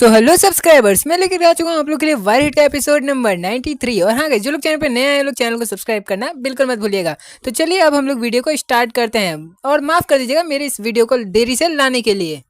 So hello subscribers, मैं लेकर आ चुका हूँ आप लोग के लिए वायर हिट का एपिसोड नंबर 93। और हाँ गाइस, जो लोग चैनल पे नए आए लोग चैनल को सब्सक्राइब करना बिल्कुल मत भूलिएगा। तो चलिए अब हम लोग वीडियो को स्टार्ट करते हैं और माफ कर दीजिएगा मेरे इस वीडियो को देरी से लाने के लिए।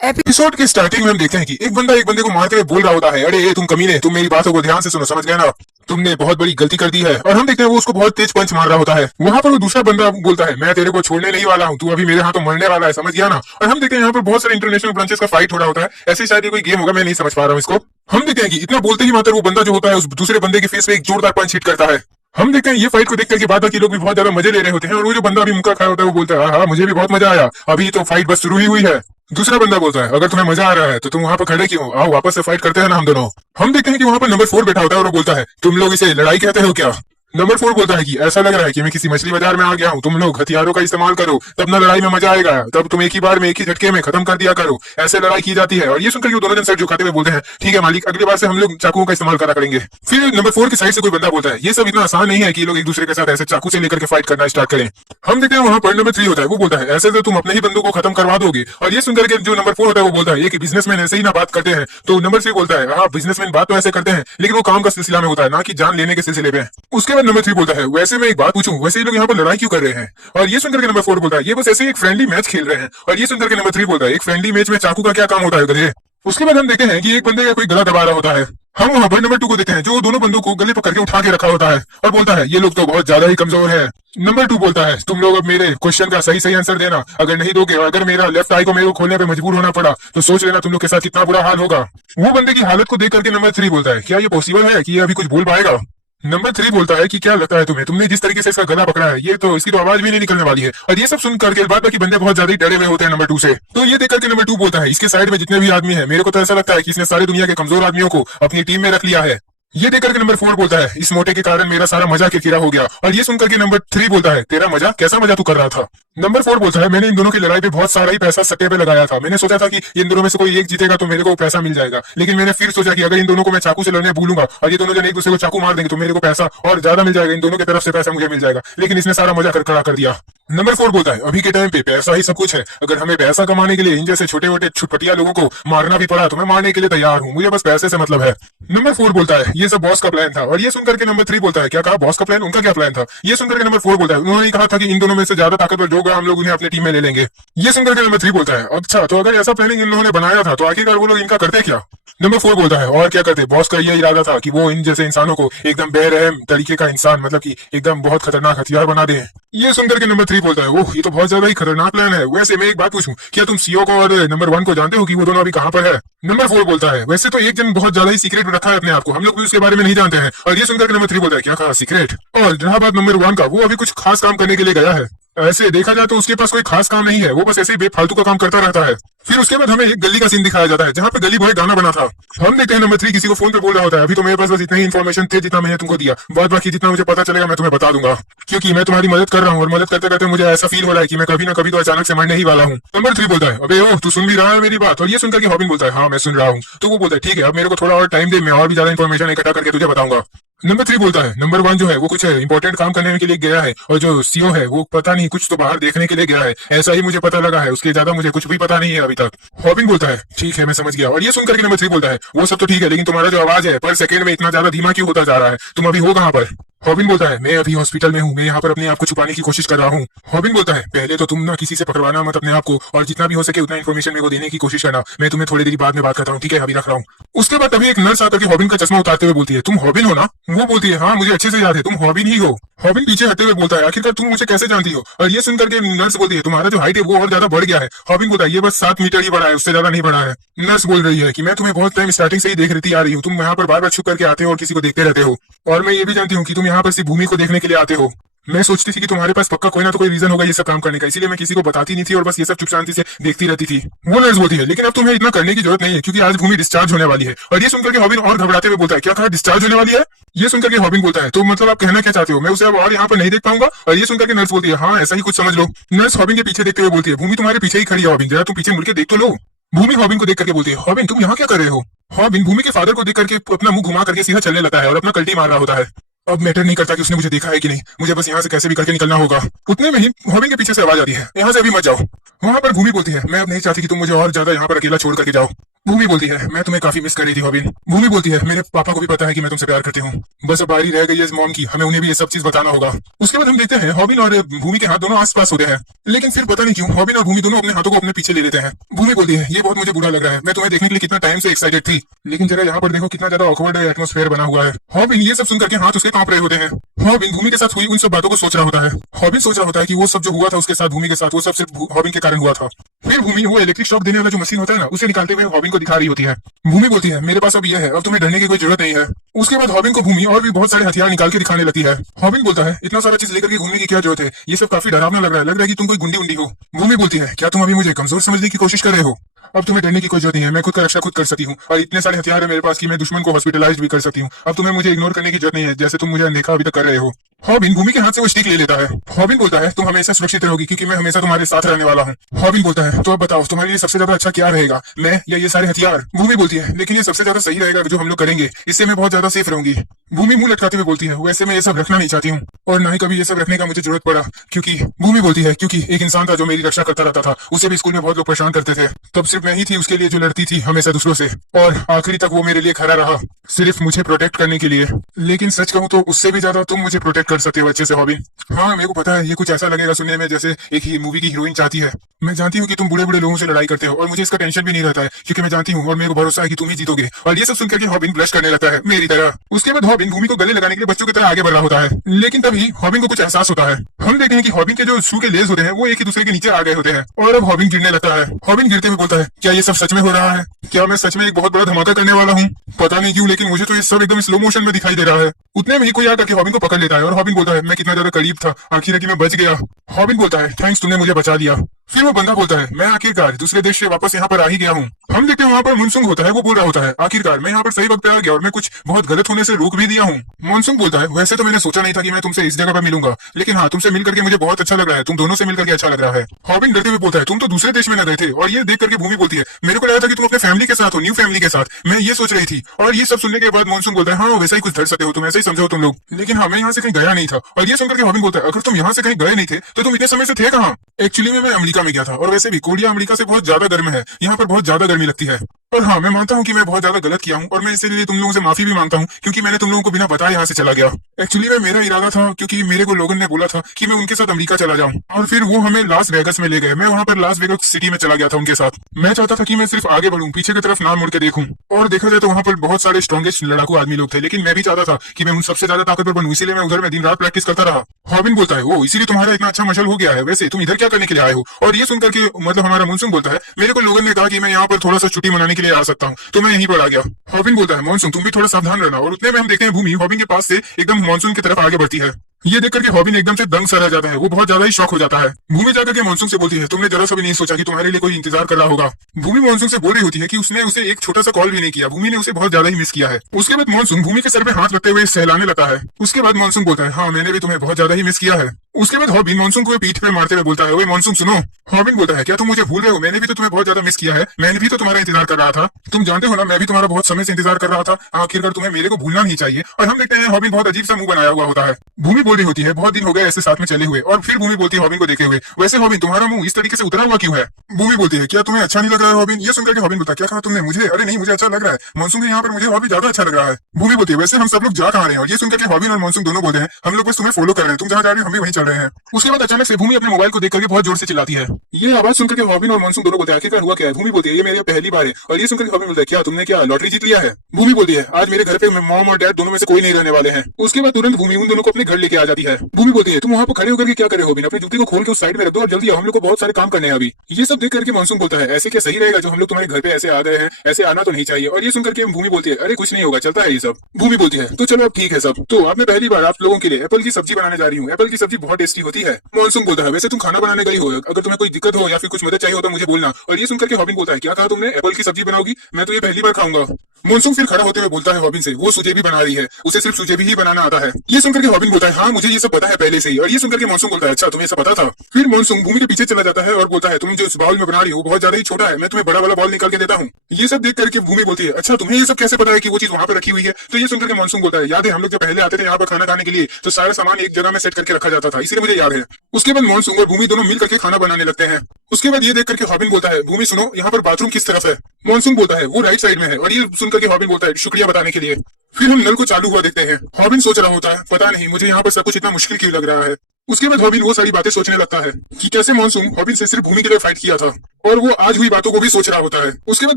एपिसोड के स्टार्टिंग में हम देखते हैं कि एक बंदा एक बंदे को मारते हुए बोल रहा होता है, अरे ये तुम कमीने, तुम मेरी बातों को ध्यान से सुनो, समझ गया ना, तुमने बहुत बड़ी गलती कर दी है। और हम देखते हैं वो उसको बहुत तेज पंच मार रहा होता है। वहां पर वो दूसरा बंदा बोलता है, मैं तेरे को छोड़ने नहीं वाला हूँ, तू अभी मेरे हाथों मरने वाला है, समझ गया ना। और हम देखते हैं यहाँ पर बहुत सारे इंटरनेशनल ब्रांचेस का फाइट हो रहा होता है। ऐसे शायद ये कोई गेम होगा, मैं नहीं समझ पा रहा हूँ इसको। हम देखते हैं कि इतना बोलते ही मात्र वो बंदा जो होता है उस दूसरे बंदे के फेस पे एक जोरदार पंच हिट करता है। हम देखते हैं ये फाइट को देख करके बाकी लोग भी बहुत ज्यादा मजे ले रहे होते हैं। और वो जो बंदा अभी मुक्का खाया होता है वो बोलता है, हाँ मुझे भी बहुत मजा आया, अभी तो फाइट बस शुरू ही हुई है। दूसरा बंदा बोलता है, अगर तुम्हें मजा आ रहा है तो तुम वहां पर खड़े क्यों, आओ वापस से फाइट करते हैं ना हम दोनों। हम देखते हैं कि वहां पर नंबर 4 बैठा होता है और वो बोलता है, तुम लोग इसे लड़ाई कहते हो क्या। नंबर 4 बोलता है कि ऐसा लग रहा है कि मैं किसी मछली बाजार में आ गया हूँ, तुम लोग हथियारों का इस्तेमाल करो, तब ना लड़ाई में मजा आएगा, तब तुम एक ही बार में एक ही झटके में खत्म कर दिया करो, ऐसे लड़ाई की जाती है। और ये सुनकर दोनों जन सर झुकाते हुए बोलते हैं, ठीक है मालिक, अगली बार से हम लोग चाकुओं का इस्तेमाल करा करेंगे। फिर नंबर 4 की साइड से कोई बंदा बोलता है, ये सब इतना आसान नहीं है कि लोग एक दूसरे के साथ ऐसे चाकू से लेकर के फाइट करना स्टार्ट करें। हम देखते हैं वहां पर नंबर 3 होता है, वो बोलता है, ऐसे तो तुम अपने ही बंदों को खत्म करवा दोगे। और ये सुनकर के जो नंबर 4 होता है वो बोलता है, ये कि बिजनेसमैन ऐसे ही ना बात करते हैं। तो नंबर 3 बोलता है, हाँ बिजनेसमैन बात तो ऐसे करते हैं, लेकिन वो काम का सिलसिला में होता है, ना कि जान लेने के सिलसिले में। उसके बाद नंबर 3 बोलता है, वैसे मैं एक बात पूछूं, वैसे ये लोग यहाँ पर लड़ाई क्यों कर रहे हैं। और ये सुनकर के नंबर 4 बोलता है, ये बस ऐसे ही एक फ्रेंडली मैच खेल रहे हैं। और ये सुनकर के नंबर 3 बोलता है, एक फ्रेंडली मैच में चाकू का क्या काम होता है गधे। उसके बाद हम देखते हैं कि एक बंदे का कोई गला दबा रहा होता है। हम वहां पर नंबर 2 को देखते हैं, जो दोनों बंदों को गले पकड़ के उठा के रखा होता है और बोलता है, ये लोग तो बहुत ज्यादा ही कमजोर है। नंबर 2 बोलता है, तुम लोग अब मेरे क्वेश्चन का सही सही आंसर देना, अगर नहीं दोगे और अगर मेरा लेफ्ट आई को मेरे को खोलने पे मजबूर होना पड़ा तो सोच लेना तुम लोग के साथ कितना बुरा हाल होगा। वो बंदे की हालत को देख करके नंबर 3 बोलता है, क्या ये पॉसिबल है कि ये अभी कुछ बोल पाएगा। नंबर 3 बोलता है कि क्या लगता है तुम्हें, तुमने जिस तरीके से इसका गला पकड़ा है, ये तो इसकी तो आवाज भी नहीं निकलने वाली है। और ये सब सुन करके बाकी बंदे बहुत ज्यादा डरे हुए होते हैं नंबर 2 से। तो ये देख करके नंबर 2 बोलता है, इसके साइड में जितने भी आदमी है, मेरे को तो ऐसा लगता है कि इसने सारी दुनिया के कमजोर आदमियों को अपनी टीम में रख लिया है। ये देख करके नंबर 4 बोलता है, इस मोटे के कारण मेरा सारा मजा किरकिरा हो गया। और ये सुनकर के नंबर 3 बोलता है, तेरा मजा, कैसा मजा तू कर रहा था। नंबर 4 बोलता है, मैंने इन दोनों की लड़ाई पे बहुत सारा ही पैसा सट्टे पे लगाया था। मैंने सोचा था कि इन दोनों में से कोई एक जीतेगा तो मेरे को पैसा मिल जाएगा, लेकिन मैंने फिर सोचा कि अगर इन दोनों को मैं चाकू से लड़ने भूलूंगा और ये दोनों जन एक दूसरे को चाकू मार देंगे तो मेरे को पैसा और ज्यादा मिल जाएगा, इन दोनों की तरफ से पैसा मुझे मिल जाएगा। लेकिन इसने सारा मजा खड़ा कर दिया। नंबर 4 बोलता है, अभी के टाइम पे पैसा ही सब कुछ है, अगर हमें पैसा कमाने के लिए इन जैसे छोटे मोटे छुटपटिया लोगों को मारना भी पड़ा तो मैं मारने के लिए तैयार हूँ, मुझे बस पैसे से मतलब है। नंबर 4 बोलता है, ये सब बॉस का प्लान था। और ये सुनकर के नंबर 3 बोलता है, क्या कहा बॉस का प्लान, उनका क्या प्लान था। ये सुनकर के नंबर 4 बोलता है, उन्होंने कहा था कि इन दोनों में से ज्यादा ताकतवर जो होगा हम लोग उन्हें अपनी टीम में ले लेंगे। ये सुनकर के नंबर 3 बोलता है, अच्छा तो अगर ऐसा प्लानिंग इन लोगों ने बनाया था तो आखिरकार वो लोग इनका करते क्या। नंबर 4 बोलता है, और क्या करते, बॉस का यह इरादा था कि वो इन जैसे इंसानों को एकदम बेरहम तरीके का इंसान, मतलब कि एकदम बहुत खतरनाक हथियार बना दे। ये सुनकर के नंबर 3 बोलता है, ओह ये तो बहुत ज्यादा ही खतरनाक प्लान है। वैसे मैं एक बात पूछूं, क्या तुम सीओ को और नंबर 1 को जानते हो कि वो दोनों अभी कहाँ पर है। नंबर 4 बोलता है, वैसे तो एक जन बहुत ज्यादा ही सीक्रेट में रखा है अपने आप को, हम लोग भी उसके बारे में नहीं जानते हैं। और ये सुनकर के नंबर 3 बोलता है, क्या कहा सीक्रेट। और जहां बात नंबर 1 का, वो अभी कुछ खास काम करने के लिए गया है। ऐसे देखा जाए तो उसके पास कोई खास काम नहीं है, वो बस ऐसे ही बेफालतू का काम करता रहता है। फिर उसके बाद हमें एक गली का सीन दिखाया जाता है जहाँ पे गली बॉय गाना बना था। हम देखते हैं नंबर 3 किसी को फोन पे बोल रहा होता है, अभी तो मेरे पास बस इतने ही इन्फॉर्मेशन थे जितना मैंने तुमको दिया, बाद बाकी जितना मुझे पता चलेगा मैं तुम्हें बता दूंगा, क्योंकि मैं तुम्हारी मदद कर रहा हूँ और मदद करते करते मुझे ऐसा फील हो रहा है कि मैं कभी ना कभी तो अचानक से मरने ही वाला हूँ। नंबर 3 बोलता है, अबे ओ तू सुन भी रहा है मेरी बात। और ये सुनकर के हॉबिन बोलता है, हाँ मैं सुन रहा हूँ। तो वो बोलता है, ठीक है अब मेरे को थोड़ा और टाइम दे, मैं और भी ज्यादा इन्फॉर्मेशन इकट्ठा करके तुझे बताऊंगा। नंबर 3 बोलता है, नंबर 1 जो है वो कुछ इंपॉर्टेंट काम करने के लिए गया है और जो सीओ है वो पता नहीं कुछ तो बाहर देखने के लिए गया है, ऐसा ही मुझे पता लगा है, उसके ज्यादा मुझे कुछ भी पता नहीं है अभी तक। हॉबिन बोलता है, ठीक है मैं समझ गया। और ये सुनकर के नंबर 3 बोलता है, वो सब तो ठीक है, लेकिन तुम्हारा जो आवाज है पर सेकंड में इतना ज्यादा धीमा क्यों होता जा रहा है, तुम अभी हो कहाँ पर। हॉबिन बोलता है, मैं अभी हॉस्पिटल में हूँ, मैं यहाँ पर अपने आप को छुपाने की कोशिश कर रहा हूँ। हॉबिन बोलता है, पहले तो तुम ना किसी से पकड़वाना मत अपने आप को, और जितना भी हो सके उतना इन्फॉर्मेशन मेरे को देने की कोशिश करना, मैं तुम्हें थोड़ी देर बाद में बात करता हूँ, ठीक है अभी रख रहा हूँ। उसके बाद तभी एक नर्स आकर के हॉबिन का चश्मा उतारते हुए बोलती है, तुम हॉबिन हो ना। वो बोलती है, हाँ मुझे अच्छे से याद है, तुम हॉबिन ही हो। हॉबिन पीछे हटते हुए बोलता है, आखिरकार तुम मुझे कैसे जानती हो। और ये सुनकर के नर्स बोलती है, तुम्हारा जो हाइट है वो और ज्यादा बढ़ गया है। हॉबिन बोलता है, ये बस 7 मीटर ही बढ़ा है, उससे ज्यादा नहीं बढ़ा है। नर्स बोल रही है कि मैं तुम्हें बहुत टाइम स्टार्टिंग से ही देख रही आ रही हूँ, तुम यहाँ पर बार बार छुप करके आते हो और किसी को देखते रहते हो, और मैं ये भी जानती हूँ कि तुम यहाँ पर सिर्फ भूमि को देखने के लिए आते हो। मैं सोचती थी कि तुम्हारे पास पक्का कोई ना तो कोई रीजन होगा ये सब काम करने का, इसीलिए मैं किसी को बताती नहीं थी और बस ये सब चुप शांति से देखती रहती थी। वो नर्स बोलती है, लेकिन अब तुम्हें इतना करने की जरूरत नहीं है, क्योंकि आज भूमि डिस्चार्ज होने वाली है। और ये सुनकर के हॉबिन और घबराते हुए बोलता है, क्या कहा डिस्चार्ज होने वाली है। ये सुनकर के हॉबिन बोलता है, तो मतलब आप कहना क्या चाहते हो, मैं उसे अब और यहाँ पर नहीं देख पाऊंगा। और ये सुनकर के नर्स बोलती है, हाँ ऐसा ही कुछ समझ लो। नर्स हॉबिन के पीछे देखते हुए बोलती है, भूमि तुम्हारे पीछे ही खड़ी है हॉबिन, जरा तुम पीछे मुड़ के देख तो लो। भूमि हॉबिन को देख करके बोलती है, हॉबिन तुम यहाँ क्या कर रहे हो। हॉबिन भूमि के फादर को देख करके अपना मुंह घुमा करके सीधा चलने लगता है और अपना कल्टी मार रहा होता है। अब मैटर नहीं करता कि उसने मुझे देखा है कि नहीं, मुझे बस यहाँ से कैसे भी करके निकलना होगा। उतने में ही हॉबिन के पीछे से आवाज आती है, यहाँ से अभी मत जाओ। वहां पर भूमि बोलती है, मैं अब नहीं चाहती कि तुम मुझे और ज्यादा यहाँ पर अकेला छोड़ करके जाओ। भूमि बोलती है मैं तुम्हें काफी मिस कर रही थी हॉबिन। भूमि बोलती है मेरे पापा को भी पता है कि मैं तुमसे प्यार करती हूँ, बस अब बारी रह गई है इस मॉम की, हमें उन्हें भी ये सब चीज बताना होगा। उसके बाद हम देखते हैं हॉबिन और भूमि के हाथ दोनों आस पास होते हैं, लेकिन फिर पता नहीं क्यों हॉबिन और भूमि दोनों अपने हाथों को अपने पीछे ले लेते हैं। भूमि बोलती है ये बहुत मुझे बुरा लग रहा है, मैं तुम्हें देखने के लिए कितना टाइम से एक्साइटेड थी, लेकिन जरा यहाँ पर देखो कितना ज्यादा ऑकवर्ड एटमोस्फेयर बना हुआ है। हॉबिन ये सब सुन करके हाथ उसके कांप रहे होते हैं। हॉबिन भूमि के साथ हुई उन सब बातों को सोच रहा होता है। हॉबिन सोच रहा होता है कि वो सब जो हुआ था उसके साथ भूमि के साथ वो सब सिर्फ हॉबिन के कारण हुआ था। फिर भूमि वो इलेक्ट्रिक शॉक देने वाला जो मशीन होता है ना उसे निकालते हुए हॉबिन को दिखा रही होती है। भूमि बोलती है मेरे पास अब यह है, अब तुम्हें डरने की कोई जरूरत नहीं है। उसके बाद हॉबिन को भूमि और भी बहुत सारे हथियार निकाल के दिखाने लगती है। हॉबिन बोलता है इतना सारा चीज लेकर के घूमने की क्या जरूरत है, ये सब काफी डरावना लग रहा है कि तुम कोई गुंडी उंडी हो। भूमि बोलती है क्या तुम अभी मुझे कमजोर समझने की कोशिश कर रहे हो, अब तुम्हें डरने की कोई जरूरत नहीं है, मैं खुद का रक्षा खुद कर सकती हूँ और इतने सारे हथियार है मेरे पास कि मैं दुश्मन को हॉस्पिटलाइज भी कर सकती हूँ। अब तुम्हें मुझे इग्नोर करने की जरूरत नहीं है जैसे तुम मुझे अनदेखा अभी तक कर रहे हो। हॉबिन भूमि के हाथ से वो स्टिक ले लेता है। हॉबिन बोलता है तुम हमेशा सुरक्षित रहोगी क्योंकि मैं हमेशा तुम्हारे साथ रहने वाला हूँ। हॉबिन बोलता है तो अब बताओ तुम्हारे लिए सबसे ज्यादा अच्छा क्या रहेगा, मैं या ये सारे हथियार। भूमि बोलती है लेकिन ये सबसे ज्यादा सही रहेगा जो हम लोग करेंगे, इससे मैं बहुत ज्यादा सेफ रहूंगी। भूमि मुंह लटकाते हुए बोलती है वैसे मैं ये सब रखना नहीं चाहती हूँ और ना ही कभी ये सब रखने का मुझे जरूरत पड़ा, क्योंकि भूमि बोलती है क्योंकि एक इंसान था जो मेरी रक्षा करता रहता था, उसे भी स्कूल में बहुत लोग परेशान करते थे, तब सिर्फ मैं ही थी उसके लिए जो लड़ती थी हमेशा दूसरों से, और आखिरी तक वो मेरे लिए खड़ा रहा सिर्फ मुझे प्रोटेक्ट करने के लिए। लेकिन सच कहूँ तो उससे भी ज्यादा तुम मुझे प्रोटेक्ट कर सकते हो अच्छे से हॉबिन। हाँ मेरे को पता है ये कुछ ऐसा लगेगा सुनने में जैसे एक ही मूवी की हीरोइन चाहती है, मैं जानती हूँ कि तुम बूढ़े बूढ़े लोगों से लड़ाई करते हो और मुझे इसका टेंशन भी नहीं रहता है क्योंकि मैं जानती हूँ और मेरे को भरोसा है कि तुम ही जीतोगे। और ये सब सुनकर के हॉबिन ब्लश करने लगता है मेरी तरह। उसके बाद हॉबिन भूमि को गले लगाने के लिए बच्चों की तरह आगे बढ़ रहा होता है, लेकिन तभी हॉबिन को कुछ एहसास होता है। हम देखते हैं कि हॉबिन के जो शू के लेस होते हैं वो एक ही दूसरे के नीचे आ गए होते हैं और अब हॉबिन गिरने लगता है। हॉबिन गिरते हुए बोलता है क्या ये सब सच में हो रहा है, क्या मैं सच में एक बहुत बड़ा धमाका करने वाला हूँ, पता नहीं क्यों लेकिन मुझे तो ये सब एकदम स्लो मोशन में दिखाई दे रहा है। उतने में ही कोई आकर के हॉबिन को पकड़ लेता है और हॉबिन बोलता है मैं कितना ज्यादा करीब था, आखिर मैं बच गया। हॉबिन बोलता है थैंक्स तुमने मुझे बचा दिया। फिर वो बंदा बोलता है मैं आखिरकार दूसरे देश से वापस यहाँ पर आ ही गया हूँ। हम देखते हैं वहाँ पर मुनसुंग होता है, वो बोल रहा होता है आखिरकार मैं यहाँ पर सही वक्त पे आ गया और मैं कुछ बहुत गलत होने से रोक भी दिया हूँ। मुनसुंग बोलता है वैसे तो मैंने सोचा नहीं था कि मैं तुमसे इस जगह पर मिलूंगा, लेकिन हाँ तुमसे मिल करके मुझे बहुत अच्छा लग रहा है, तुम दोनों से मिल करके अच्छा लग रहा है। हॉबिन डरते हुए बोलता है तुम तो दूसरे देश में न गए थे, और ये देख करके भूमि बोलती है मेरे को लगा था कि तुम अपने फैमिली के साथ हो, न्यू फैमिली के साथ, मैं ये सोच रही थी। और ये सब सुनने के बाद मुनसुंग बोलता है हाँ वैसा ही कुछ धर सकते हो तुम, ऐसा ही समझो तुम लोग, लेकिन हाँ मैं यहाँ से कहीं गया नहीं था। और ये सुनकर के हॉबिन बोलता है अगर तुम यहाँ से कहीं गए नहीं थे तो तुम इतने समय से थे कहाँ। एक्चुअली मैं अमेरिका में गया था और वैसे भी कोरिया अमेरिका से बहुत ज्यादा गर्म है, यहाँ पर बहुत ज्यादा गर्मी लगती है। और हाँ मैं मानता हूँ कि मैं बहुत ज्यादा गलत किया हूँ और मैं इसीलिए तुम लोगों से माफी भी मांगता हूँ क्योंकि मैंने तुम लोगों को बिना बताए यहाँ से चला गया। एक्चुअली में मेरा इरादा था क्योंकि मेरे को लोगन ने बोला था कि मैं उनके साथ अमेरिका चला जाऊँ और फिर वो हमें लास वेगस में ले गए, मैं वहाँ पर लास वेगस सिटी में चला गया था उनके साथ। मैं चाहता था कि मैं सिर्फ आगे बढ़ूँ, पीछे की तरफ ना मुड़ के देखूँ। और देखा जाए तो वहाँ पर बहुत सारे स्ट्रॉन्गेस्ट लड़ाकू आदमी लोग थे, लेकिन मैं भी चाहता था कि मैं उन सबसे ज्यादा ताकतवर बनूं, इसीलिए मैं उधर में दिन रात प्रैक्टिस करता रहा। हॉबिन बोलता है वो इसीलिए तुम्हारा इतना अच्छा मशल हो गया है, वैसे तुम इधर क्या करने के लिए आए हो। और ये सुनकर के मतलब हमारा मुनसुंग बोलता है मेरे को लोगन ने कहा कि मैं यहाँ पर थोड़ा सा छुट्टी मनाने के लिए आ सकता हूँ तो मैं यहीं पर आ गया। हॉबिन बोलता है मॉनसून तुम भी थोड़ा सावधान रहना। और उतने में हम देखते हैं भूमि हॉबिन के पास से एकदम मॉनसून की तरफ आगे बढ़ती है। ये देख करके हॉबिन एकदम से दंग सा रह जाता है, वो बहुत ज्यादा ही शॉक हो जाता है। भूमि जाकर के मॉनसून से बोलती है तुमने जरा सा भी नहीं सोचा कि तुम्हारे लिए कोई इंतजार कर रहा होगा। भूमि मॉनसून से बोल रही होती है कि उसने उसे एक छोटा सा कॉल भी नहीं किया, भूमि ने उसे बहुत ज्यादा ही मिस किया है। उसके बाद मॉनसून भूमि के सर पे हाथ रखते हुए सहलाने लगता है। उसके बाद मॉनसून बोलता है हाँ मैंने भी तुम्हें बहुत ज्यादा ही मिस किया है। उसके बाद हॉबिन मॉनसून को पीठ पे मारते हुए बोलता है ओए मॉनसून सुनो। हॉबिन बोलता है क्या तुम मुझे भूल रहे हो, मैंने भी तो तुम्हें बहुत ज्यादा मिस किया है, मैंने भी तो तुम्हारा इंतजार कर रहा था, तुम जानते हो ना मैं भी तुम्हारा बहुत समय से इंतजार कर रहा था, आखिरकार तुम्हें मेरे को भूलना नहीं चाहिए। और हम देखते हैं हॉबिन बहुत अजीब सा मुंह बनाया हुआ होता है। भूमि बोल रही होती है बहुत दिन हो गए ऐसे साथ में चले हुए, और फिर भूमि बोलती है हॉबिन को देखे हुए वैसे हॉबिन तुम्हारा मुंह इस तरीके से उतरा हुआ क्यों है। भूमि बोलती है क्या तुम्हें अच्छा नहीं लग रहा है हॉबिन। ये सुनकर के हॉबिन बोलता है क्या कहा तुमने मुझे, अरे नहीं मुझे अच्छा लग रहा है, मॉनसून के यहाँ पर मुझे और भी ज्यादा अच्छा लग रहा है। भूमि बोलती है वैसे हम सब लोग जा कहाँ रहे हैं। और ये सुनकर के हॉबिन और मॉनसून दोनों बोलते हैं हम लोग बस तुम्हें फॉलो कर रहे हैं, तुम जहाँ जा रहे हो हम भी वहीं चल रहे हैं। उसके बाद अचानक से भूमि अपने मोबाइल को देख करके बहुत जोर से चिल्लाती है। ये आवाज सुनकर के हॉबिन और मॉनसून दोनों बोलते हैं आखिरकार हुआ क्या है। भूमि बोलती है ये मेरी पहली बार है। और ये सुनकर के हॉबिन बोलता है क्या तुमने क्या लॉटरी जीत लिया है। भूमि बोलती है आज मेरे घर पे मॉम और डैड दोनों में से कोई नहीं रहने वाले हैं। उसके बाद तुरंत भूमि उन दोनों को अपने घर लेके आ जाती है। भूमि बोलती है तुम वहाँ पर खड़े होकर के क्या करे हो, अपने जूते को खोल के उस साइड में रख दो और जल्दी आओ, हम लोग को बहुत सारे काम करने हैं अभी। ये सब देख करके मॉनसून बोलता है ऐसे क्या सही रहेगा जो हम लोग तुम्हारे घर पे ऐसे आ गए हैं, ऐसे आना तो नहीं चाहिए। और ये सुनकर के भूमि बोलती है अरे कुछ नहीं होगा चलता है ये सब। भूमि बोलती है तो चलो अब ठीक है सब, तो आज मैं पहली बार आप लोगों के लिए एप्पल की सब्जी बनाने जा रही हूँ, एप्पल की सब्जी बहुत टेस्टी होती है। मॉनसून बोलता है वैसे तुम खाना बनाने गई हो, अगर तुम्हें कोई दिक्कत हो या फिर कुछ मदद चाहिए हो तो मुझे बोलना। और ये सुनकर के हॉबिन बोलता है क्या कहा तुमने, एप्पल की सब्जी बनाओगी, मैं तो ये पहली बार खाऊंगा। मॉनसून फिर खड़ा होते हुए बोलता है हॉबिन से, वो सुजेबी बना रही है, उसे सिर्फ सुजेबी ही बनाना आता है। ये सुनकर के हॉबिन बोलता है, हाँ मुझे ये सब पता है पहले से ही। और ये सुनकर के मॉनसून बोलता है, अच्छा तुम्हें सब पता था। फिर मॉनसून भूमि के पीछे चला जाता है और बोलता है, तुम जो इस बाउल में बना रही हो बहुत ज्यादा ही छोटा है, मैं तुम्हें बड़ा वाला बाउल निकाल के देता हूँ। ये सब देख करके भूमि बोलती है, अच्छा तुम्हें ये सब कैसे पता है कि वो चीज वहां पर रखी हुई है। तो ये सुनकर के मॉनसून बोलता है, याद है हम लोग जब पहले आते थे यहाँ पर खाना खाने के लिए तो सारा सामान एक जगह में सेट करके रखा जाता था, इसीलिए मुझे याद है। उसके बाद मॉनसून और भूमि दोनों मिल करके खाना बनाने लगते हैं। उसके बाद ये देख करके हॉबिन बोलता है, भूमि सुनो यहाँ पर बाथरूम किस तरफ है। मॉनसून बोलता है, वो राइट साइड में है। और ये सुनकर के हॉबिन बोलता है, शुक्रिया बताने के लिए। फिर हम नल को चालू हुआ देखते हैं। हॉबिन सोच रहा होता है, पता नहीं मुझे यहाँ पर सब कुछ इतना मुश्किल क्यों लग रहा है। उसके बाद हॉबिन वो सारी बातें सोचने लगता है कि कैसे मॉनसून हॉबिन से सिर्फ भूमि के लिए फाइट किया था और वो आज हुई बातों को भी सोच रहा होता है। उसके बाद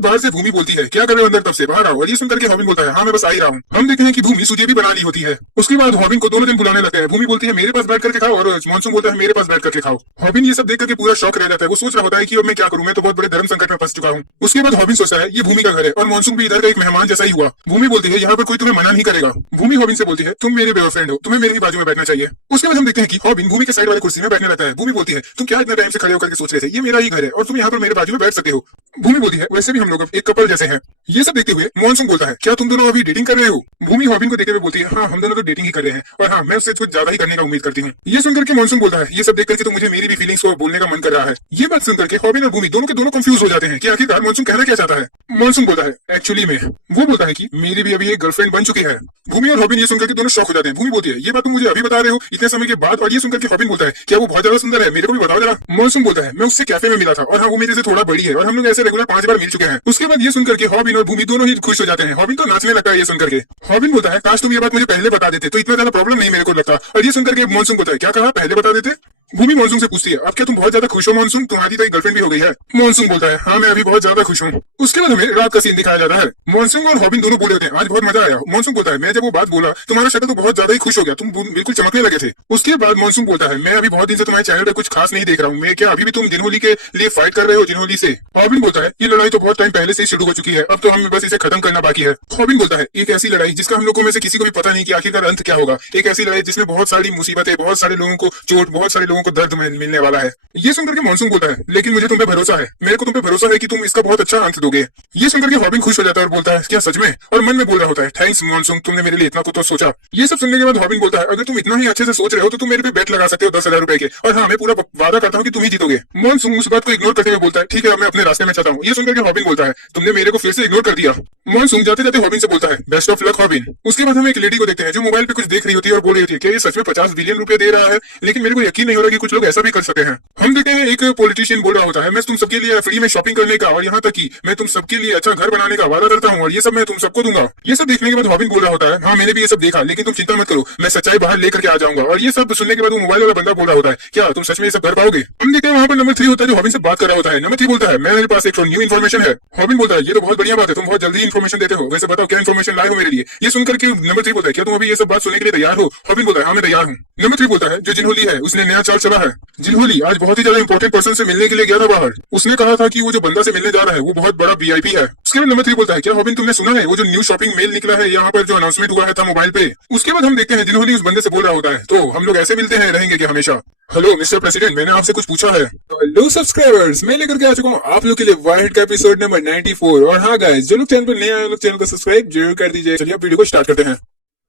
बाहर से भूमि बोलती है, क्या कर रहे हो अंदर, तब से बाहर आओ। और ये सुनकर के हॉबिन बोलता है, हाँ मैं बस आ ही रहा हूँ। हम देखते हैं कि भूमि सुजेबी बना ली होती है। उसके बाद हॉबिन को दोनों दिन बुलाने लगते हैं। भूमि बोलती है, मेरे पास बैठ करके खाओ, और मॉनसून बोलता है, मेरे पास बैठ करके खाओ। हॉबिन ये सब देख करके पूरा शौक रह जाता है। वो सोच रहा होता है कि अब मैं क्या करूं, मैं तो बहुत बड़े धर्म संकट में फंस चुका हूँ। उसके बाद हॉबिन सोचता है, ये भूमि का घर है और मॉनसून भी इधर का एक मेहमान जैसा ही हुआ। भूमि बोलती है, यहाँ पर कोई तुम्हें मना नहीं करेगा। भूमि हॉबिन से बोलती है, तुम मेरे बॉयफ्रेंड हो, तुम्हें मेरे ही बाजू में बैठना चाहिए। उसके बाद हम देखते हैं कि हॉबिन भूमि के साइड वाली कुर्सी में बैठने लगता है। भूमि बोलती है, तुम क्या इतना टाइम से खड़े होकर के सोच रहे थे, ये मेरा ही घर है और तुम यहाँ पर मेरे बाजू में बैठ सकते हो। भूमि बोलती है, वैसे भी हम लोग एक कपल जैसे हैं। ये सब देखते हुए मॉनसून बोलता है, क्या तुम दोनों अभी डेटिंग कर रहे हो। भूमि हॉबिन को देखते हुए बोलती है, हाँ हम दोनों तो डेटिंग ही कर रहे हैं और हाँ मैं उससे कुछ ज्यादा ही करने का उम्मीद करती हूँ। ये सुनकर के मॉनसून बोलता है, ये सब देख करके तो मुझे मेरी भी फीलिंग्स को बोलने का मन कर रहा है। ये बात सुनकर के हॉबिन और भूमि दोनों के दोनों कंफ्यूज हो जाते हैं कि आखिरकार मॉनसून कहना क्या चाहता है। मॉनसून बोलता है, एक्चुअली में वो बोलता है कि मेरी भी अभी एक गर्लफ्रेंड बन चुकी है। भूमि और हॉबिन ये सुनकर के दोनों शॉक हो जाते हैं। भूमि बोलती है, ये बात तुम मुझे अभी बता रहे हो इतने समय के बाद। और ये सुनकर के हॉबिन बोलता है, क्या वो बहुत ज्यादा सुंदर है, मेरे को भी बताओ जरा। मॉनसून बोलता है, मैं उससे कैफे में मिला था और हाँ वो मेरे से थोड़ा बड़ी है और हम लोग ऐसे रेगुलर 5 बार मिल चुके हैं। उसके बाद ये सुनकर के हॉबिन और भूमि दोनों ही खुश हो जाते हैं। हॉबिन तो नाचने लगता है ये सुनकर के। हॉबिन बोलता है, काश तुम ये बात मुझे पहले बता देते तो इतना ज्यादा प्रॉब्लम नहीं मेरे को लगता। और ये सुनकर के मॉनसून बोलता है, क्या कहा, पहले बता देते। भूमि मॉनसून से पूछती है, अब क्या तुम बहुत ज्यादा खुश हो मॉनसून, तुम्हारी तो एक गर्लफ्रेंड भी हो गई है। मॉनसून बोलता है, हाँ मैं अभी बहुत ज्यादा खुश हूँ। उसके बाद हमें रात का सीन दिखाया जाता है। मॉनसून और हॉबिन दोनों बोले होते हैं, आज बहुत मजा आया। मॉनसून बोलता है, मैं जब वो बात बोला तुम्हारा शक्ल तो बहुत ज्यादा ही खुश हो गया, तुम बिल्कुल चमकने लगे थे। उसके बाद मॉनसून बोलता है, मैं अभी बहुत दिन से तुम्हारे चैनल पे कुछ खास नहीं देख रहा हूँ, मैं क्या अभी भी तुम जिनहोली के लिए फाइट कर रहे हो जिनहोली से। हॉबिन बोलता है, ये लड़ाई तो बहुत टाइम पहले से ही शुरू हो चुकी है, अब तो हमें बस इसे खत्म करना बाकी है। हॉबिन बोलता है, एक ऐसी लड़ाई जिसका हम लोगों में से किसी को भी पता नहीं कि आखिरकार अंत क्या होगा। एक ऐसी लड़ाई जिसमें बहुत सारी मुसीबतें, बहुत सारे लोगों को चोट, बहुत सारे लोगों को दर्द मिलने वाला है। ये सुनकर के मॉनसून बोलता है, लेकिन मुझे तुम पे भरोसा है, मेरे को तुम पे भरोसा है कि तुम इसका बहुत अच्छा अंत दोगे। ये सुनकर के हॉबिन खुश हो जाता है और बोलता है, क्या सच में। और मन में बोल रहा होता है, थैंक्स मॉनसून, तुमने मेरे लिए इतना कुछ तो सोचा। ये सब सुनने के बाद हॉबिन बोलता है, अगर तुम इतना ही अच्छे से सोच रहे हो तो तुम मेरे पे बेट लगा सकते हो 10,000 रुपए के, और हाँ मैं पूरा वादा करता हूँ कि तुम ही जीतोगे। मॉनसून उस बात को इग्नोर करते हुए बोलता है, ठीक है मैं अपने रास्ते में चलता हूँ। ये सुनकर के हॉबिन बोलता है, तुमने मेरे को फिर से इग्नोर कर दिया। मॉनसून जाते जाते हॉबिन से बोलता है, बेस्ट ऑफ लक हॉबिन। उसके बाद हम एक लेडी को देखते हैं जो मोबाइल पे कुछ देख रही होती है और बोल रही होती है कि ये सच में 50 बिलियन रुपए दे रहा है, लेकिन मेरे को यकीन नहीं हो रहा कि कुछ लोग ऐसा भी कर सकते हैं। हम देखते हैं एक पॉलिटिशियन बोल रहा होता है, मैं तुम सबके लिए फ्री में शॉपिंग करने का और यहाँ तक कि मैं तुम सबके लिए अच्छा घर बनाने का वादा करता हूँ और ये सब मैं तुम सबको दूंगा। ये सब देखने के बाद हॉबिन बोल रहा होता है, हाँ मैंने भी ये सब देखा, लेकिन तुम चिंता मत करो, मैं सच्चाई बाहर लेकर के आ जाऊंगा। और ये सब सुनने के बाद वो मोबाइल वाला बंदा बोल रहा होता है, क्या तुम सच में ये सब कर पाओगे। हम देखते हैं वहाँ पर नंबर 3 होता है जो हॉबिन से बात कर रहा होता है। नंबर 3 बोलता है, मेरे पास एक न्यू इन्फॉर्मेशन है। हॉबिन बोलता है, ये तो बहुत बढ़िया बात है, तुम बहुत जल्दी इन्फॉर्मेशन देते हो, वैसे बताओ क्या इन्फॉर्मेशन लाए हो मेरे लिए। ये सुनकर के नंबर 3 बोलता है, क्या तुम अभी ये सब बात सुनने के लिए तैयार हो। हॉबिन बोलता है, हाँ मैं तैयार हूँ। नंबर 3 बोलता है, जो जिनहोली है उसने नया चाल चला है। जिनहोली आज बहुत ही ज्यादा इंपॉर्टेंट पर्सन से मिलने के लिए गया था बाहर। उसने कहा था कि वो जो बंदा से मिलने जा रहा है वो बहुत बड़ा वीआईपी है। उसके बाद नंबर 3 बोलता है, क्या हॉबिन तुमने सुना है वो जो न्यू शॉपिंग मेल निकला है यहाँ पर जो अनाउंसमेंट हुआ है था मोबाइल पे। उसके बाद हम देखते हैं जिनहोली उस बंदे से बोल रहा होता है, तो हम लोग ऐसे मिलते हैं रहेंगे क्या हमेशा। हेलो मिस्टर प्रेसिडेंट, मैंने आपसे कुछ पूछा है। हेलो सब्सक्राइबर्स, मैं लेकर के आ चुका हूँ आप लोग के लिए वायरड का एपिसोड नंबर 94। और हाँ गाइस, जो लोग चैनल पर नए आए लोग चैनल को सब्सक्राइब जरूर कर दीजिए। चलिए अब वीडियो को स्टार्ट करते हैं।